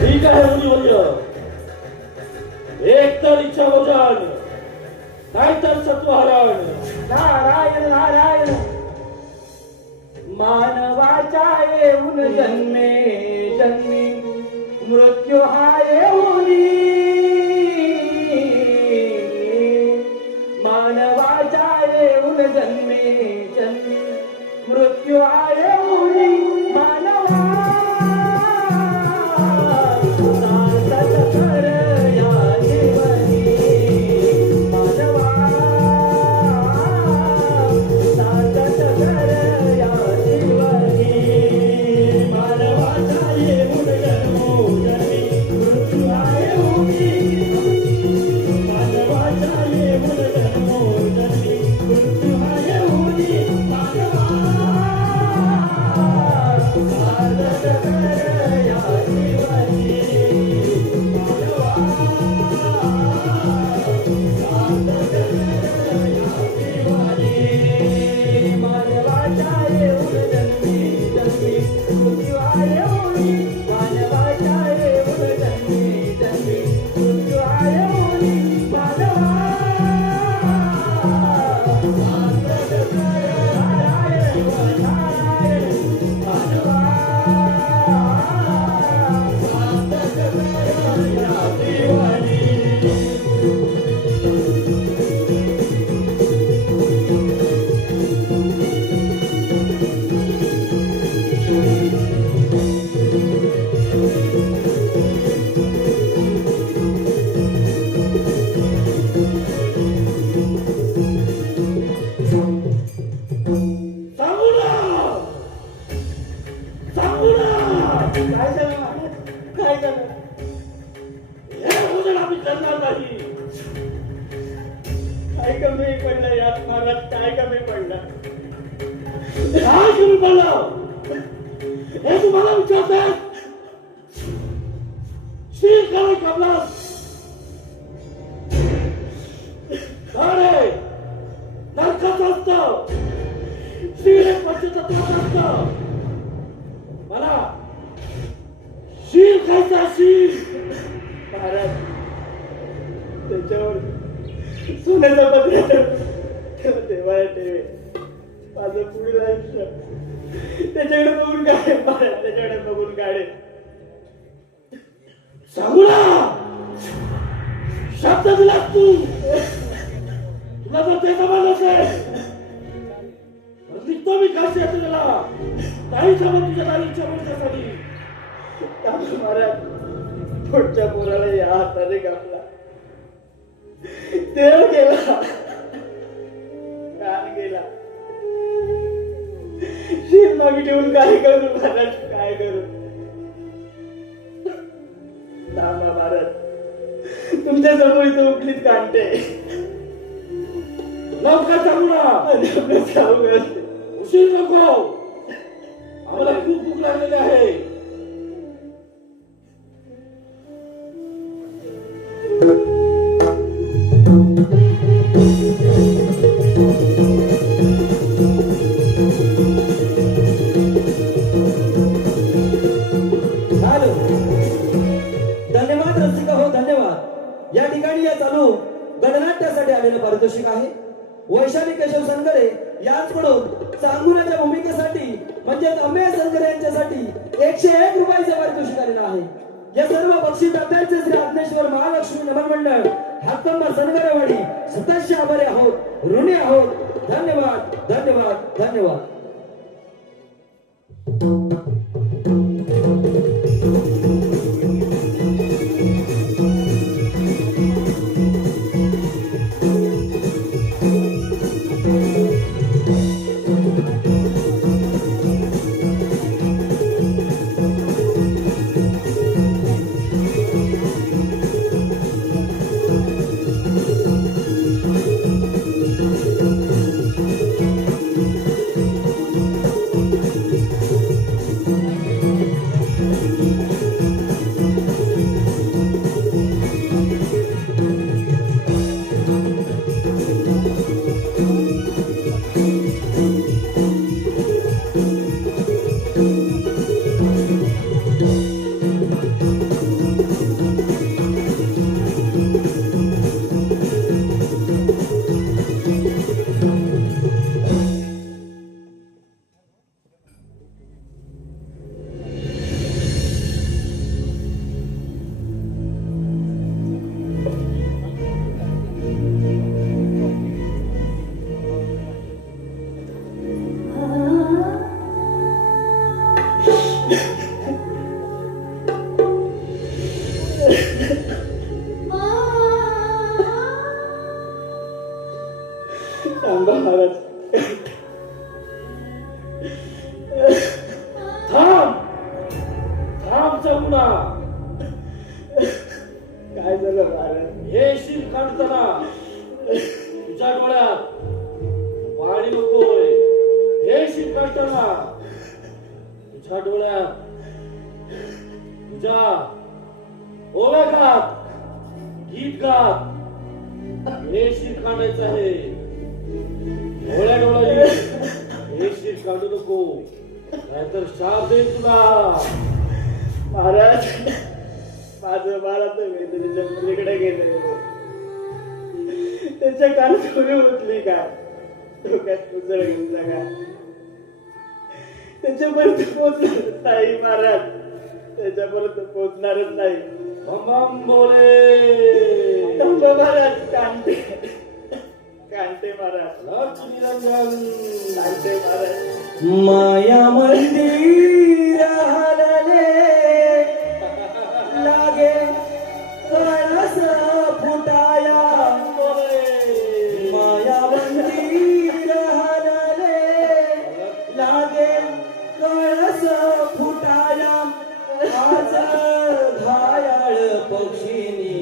ठीक आहे मुनिवर्य, एक तर इच्छा भोजन नाहीतर सत्वहरण. नारायण नारायण मानवाच्या येऊन जन्मे जन्मी मृत्यू हा येऊनी. मानवाच्या येऊन जन्मे जन्मी मृत्यू हा येऊनी. मानवा सार्थक कर या जीवनी. मानवा सार्थक कर या जीवनी. मानवाचा येऊन जन्मो जन्मी करणार नाही. काय कमी पडलं यात महाराज, काय कमी पडलं? काय कमी पडलं हे तुम्हाला विचारतात. शील काय कमलास अरे नरकाचं असतं. शील हे पंचतत्वाचं असतं. मला शील खायचा शील. महाराज त्याच्यावर सोन्याचा पत्र देवाला ठेवे. माझं पुढील आयुष्य त्याच्याकडे बघून काढे महाराज, त्याच्याकडे बघून काढे. सांगू ना शब्द दिलास तू. तुला जर ते जमलं असेल तर निघतो मी काशी यात्रेला. काही जमत तुझ्या तारीखच्या मुहूर्तासाठी. महाराज पुढच्या पोराला या हाताने कापला, देव गेला, कान गेला. शील मागे ठेवून काय करू महाराज, काय करू? थांबा महाराज, तुमच्या समोर इथं उठलीत कांटे. लवकर सांगू ना. जाऊ उशीर नको. आम्हाला खूप भूक लागलेली आहे. हॅलो, धन्यवाद रसिका हो, धन्यवाद. या ठिकाणी या चालू गणनाट्यासाठी आलेलं पारितोषिक आहे. वैशाली केशव संगरे यांच्याकडून चांगुल्याच्या भूमिकेसाठी म्हणजेच अमेय संगरे यांच्यासाठी 101 रुपयाचे पारितोषिक आलेलं आहे. या सर्व बक्षीस प्राप्तांचे श्री अग्नेश्वर महालक्ष्मी नमन मंडळ हातकंबा संगरेवाडी सततचे आभारी आहोत, ऋणी आहोत. धन्यवाद, धन्यवाद, धन्यवाद. थांबा महाराज. थांब थांब चमुना. काय झालं महाराज? हे शील काढताना तुझ्या डोळ्यात पाणी नकोय. हे शील काढताना तुझ्या डोळ्यात तुझ्या ओव्या गात, गीत गात हे शील काढायचं आहे. डोळ्या डोळ्याने हे शील काढू नको, नाहीतर शाप देईन तुला. महाराज माझं बाळ आता वेदनेच्या मुलीकडे गेले. त्याच्या कानात खोली उठली का, डोक्यात उजळ घेतला का, त्याच्यापर्यंत पोहोचणारच नाही महाराज, त्याच्यापर्यंत पोहोचणारच नाही. बम बोले थांबा महाराज. कांटे कांटे महाराज, लक्ष्मी रंजन कांटे महाराज. माया मंदिर हलले लागे कळस फुटाया. माया मंदिर हलले लागे कळस फुटाया. आज घायाळ पक्षीनी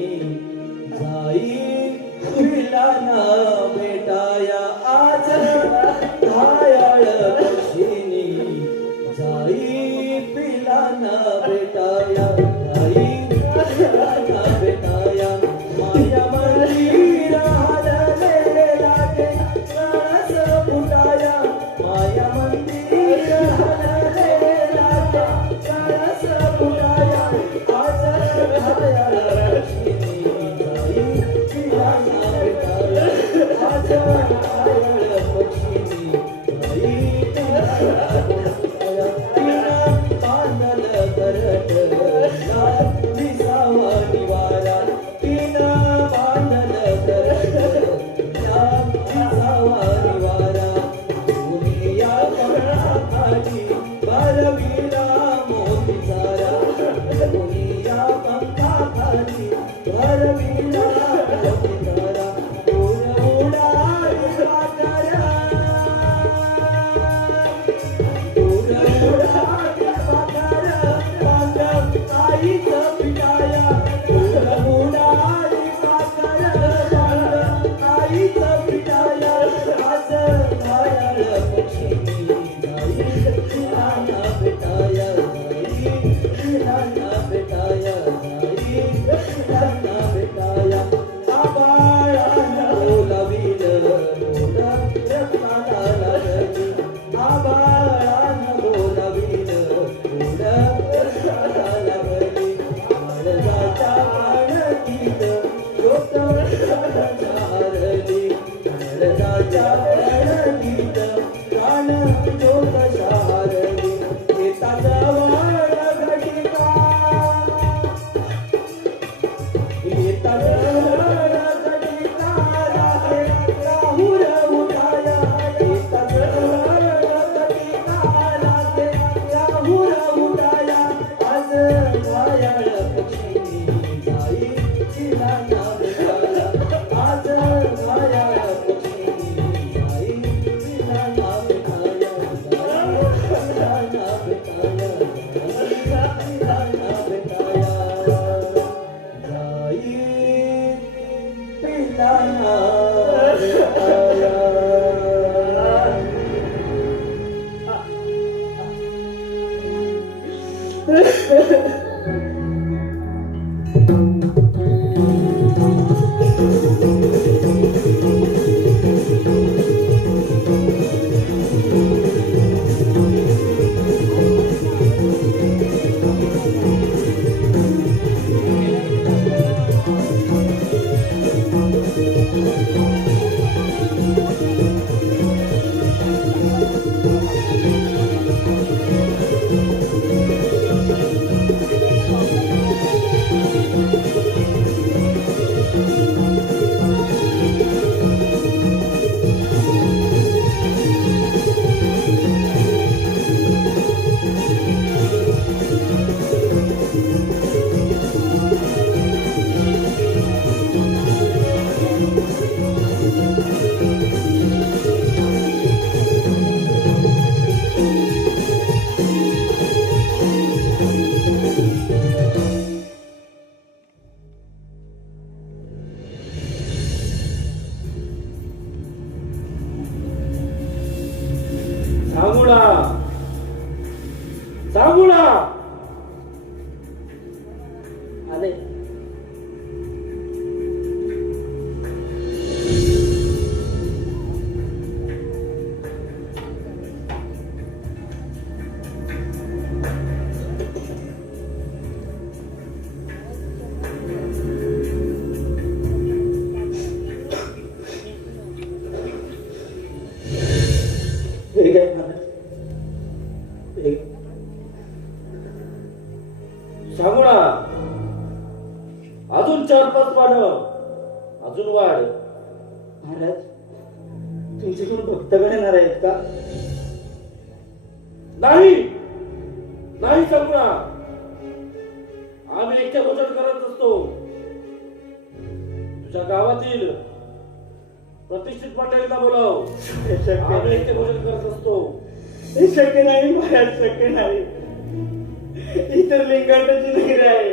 सांगुळा सांगुळा आले ठीक आहे महाराज ठीक. सांगुळा अजून 4-5 पानं अजून वाढ. महाराज तुमच्याकडून भक्तगण येणार आहेत का? नाही नाही सांगुळा, आम्ही एकटे भोजन करत असतो. तुझ्या गावातील प्रतिष्ठित मंडळींना बोलाव. हे शक्य आम्ही नाही. एकटे भोजन करत असतो. हे शक्य नाही महाराज, शक्य नाही. इतर लिंगाटाची नगरी आहे.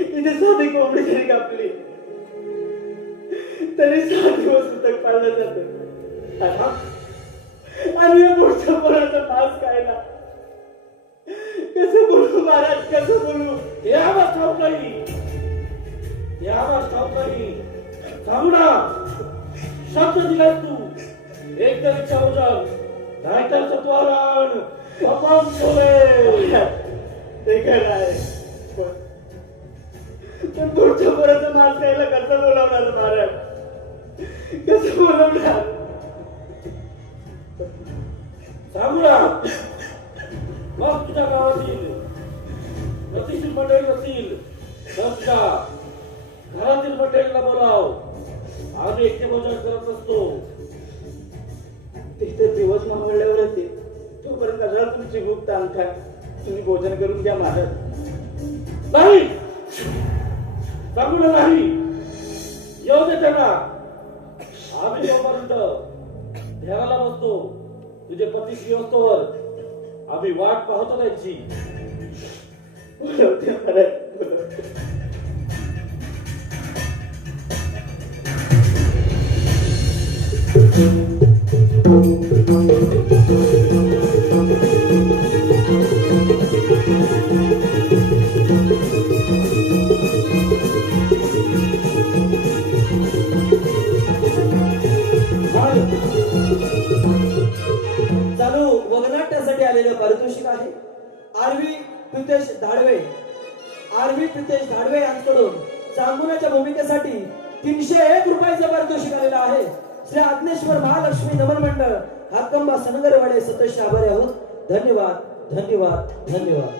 इथे साधी कोंबडी जरी कापली तरी 7 दिवस सुतक पाळलं जातं. आणि या पुढच्या पोराचा मांस खायला कसं बोलू महाराज, कसं बोलू? हे आवाज ठाऊक नाही, हे आवाज ठाऊक नाही. सांगुळा शब्द दिलास तू, एक तर इच्छा उजळ, नाहीतर सत्वारण अपाम छोले. ते खरं आहे, पण पुढच्या पोराचा मांस खायला कसं बोलावणार महाराज? कसं बोलवणार? सांगूया मग तुझ्या गावातील प्रतिष्ठित मंडळी असतील तर तुझ्या घरातील मंडळीला बोलाव. आम्ही एकटे भोजन करत असतो. तिथे दिवस मावळल्यावर येते तोपर्यंत कशाला तुमची भूक ताणताय? तुम्ही भोजन करून घ्या महाराज. नाही सांगूया नाही. येऊ दे त्यांना. आम्ही तोपर्यंत ध्यानाला बसतो. तुझे पतीश्री असतोवर आम्ही वाट पाहतो त्यांची. बोलवते महाराज, बोलवते. चालू वगनाट्यासाठी आलेलं पारितोषिक आहे आरवी प्रितेश धाडवे. आरवी प्रितेश धाडवे यांच्याकडून चांगुण्याच्या भूमिकेसाठी 301 रुपयाचं पारितोषिक आलेलं आहे. श्री आग्नेश्वर महालक्ष्मी नमन मंडळ हातकंबा सनगरवाडे सतत आभारी आहोत. धन्यवाद धन्यवाद धन्यवाद.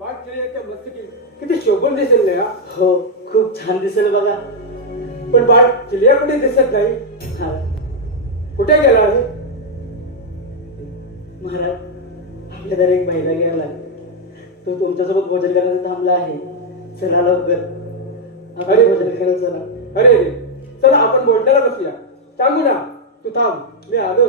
वाट केली त्या मस्तकी किती शोभून दिसेल नाही हा. हो, खूप छान दिसेल बघा. पण बाट चिलिया कुठे दिसत नाही. हा, कुठे गेला रे? महाराज आपल्या दारी एक महिला गेला. तो तुमच्यासोबत भोजन करायला थांबला आहे. चला लवकर आपण अरे. भोजन करायला चला. अरे रे चला आपण बोलण्याला बसूया. सांगू ना तू थांब मी आलो.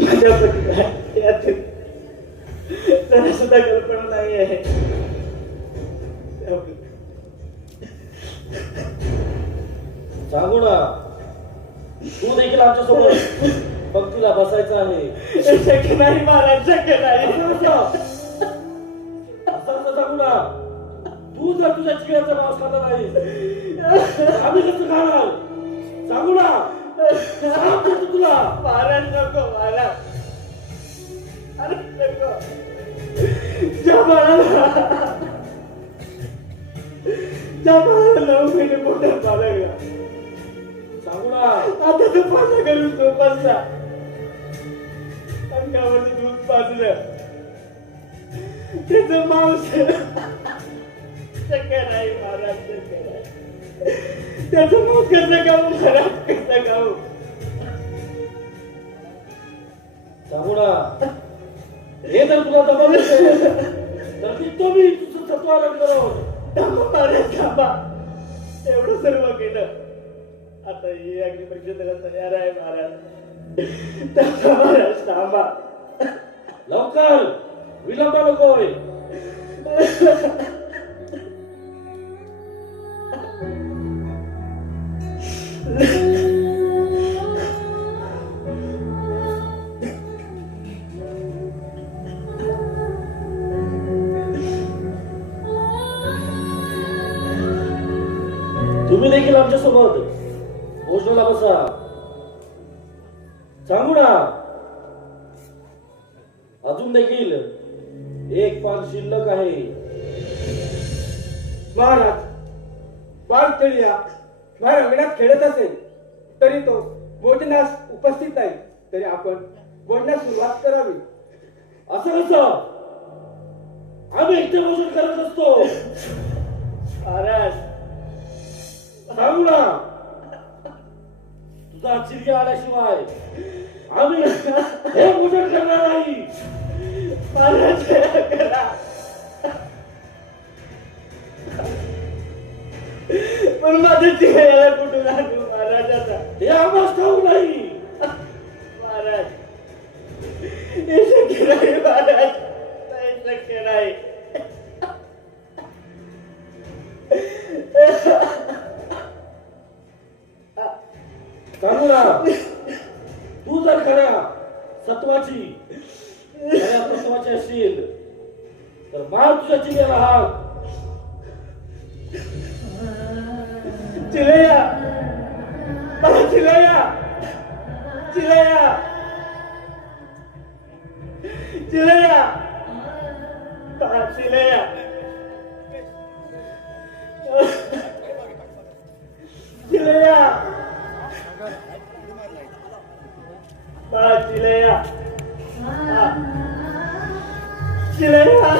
माझ्या पतीला यातून जरा सुद्धा कल्पना नाही आहे. सांगू ना तू देखील आमच्या सोबत पंक्तीला बसायचं आहे. शक्य नाही महाराज, शक्य नाही. असं सांगू ना तू जर तुझ्या चिकनाचा मांस खाता नाही आम्ही कसं खाणार? सांगू ना सांग देतो तुला. महाराज नको, महाराज. अरे नको. ज्या बाळाला 9 महिने पोटात बाळगला, सांगू ना आता तो पासा करून झोपासला. अंगावरती दूध पाजलं. त्याचं मांस शक्य नाही महाराज, शक्य नाही. त्याचं मांस कसं खाऊ महाराज, कसं खाऊ? सांगू ना हे जर तुला दबाव असेल तर निघतो मी तुझं तत्वारण करून. थांबा महाराज, थांबा. एवढं सर्व केलं, आता ही अग्निपरीक्षा त्याला तयार आहे महाराज. थांबा महाराज, थांबा. लवकर, विलंब नकोय. तुम्ही देखील आमच्या सोबत भोजनाला बसा. सांगू ना, अजून देखील एक पान शिल्लक आहे. महाराज, बाळ तळिया बाहेर अंगणात खेळत असेल तरी तो भोजनास उपस्थित आहे. तरी आपण भोजनास सुरुवात करावी. असं कसं? आम्ही एकटे भोजन करत असतो. महाराज, सांगू ना, तुझा चिरगी आल्याशिवाय आम्ही हे भोजन करणार नाही. महाराज दया करा. पण माझं चेहऱ्याला कुठून आणू महाराज आता? हे आम्हाला ठाऊक नाही. महाराज, हे शक्य नाही महाराज, नाही शक्य नाही. सांगू ना, तू जर खऱ्या सत्वाची खऱ्या तत्वाची असशील तर मार तुझ्या चिरग्याला हाक. चिलया, मला चिलया, चिलया, चिलया, चिलया, चिलया, चिलया, चिलया.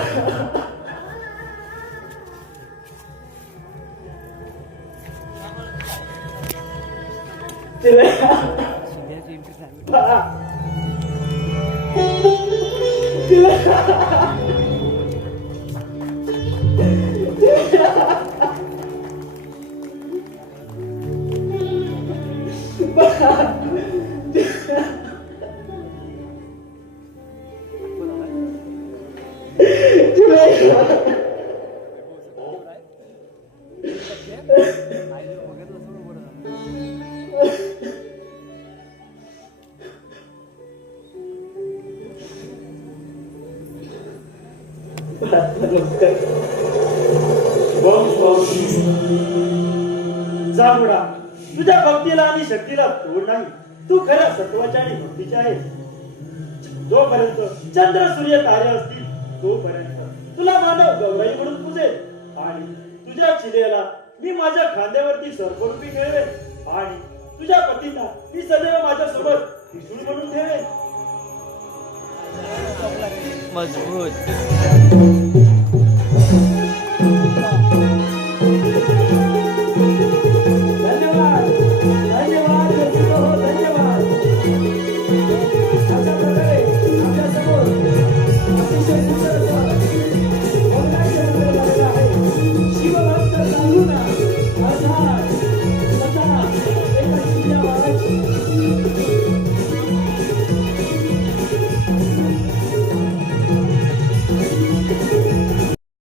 जांभुडा, तुझ्या भक्तीला आणि शक्तीला तोड नाही. तू खऱ्या सत्वाच्या आणि भक्तीच्या आहे. जोपर्यंत चंद्र सूर्य तारे असतील तोपर्यंत तुला मानव गौराई म्हणून पूजेल आणि तुझ्या चिलेला मी माझ्या खांद्यावरती सर्परूपी ठेवेन आणि तुझ्या पतीला मी सदैव माझ्या सोबत त्रिशूळ म्हणून ठेवेन. मजबूत.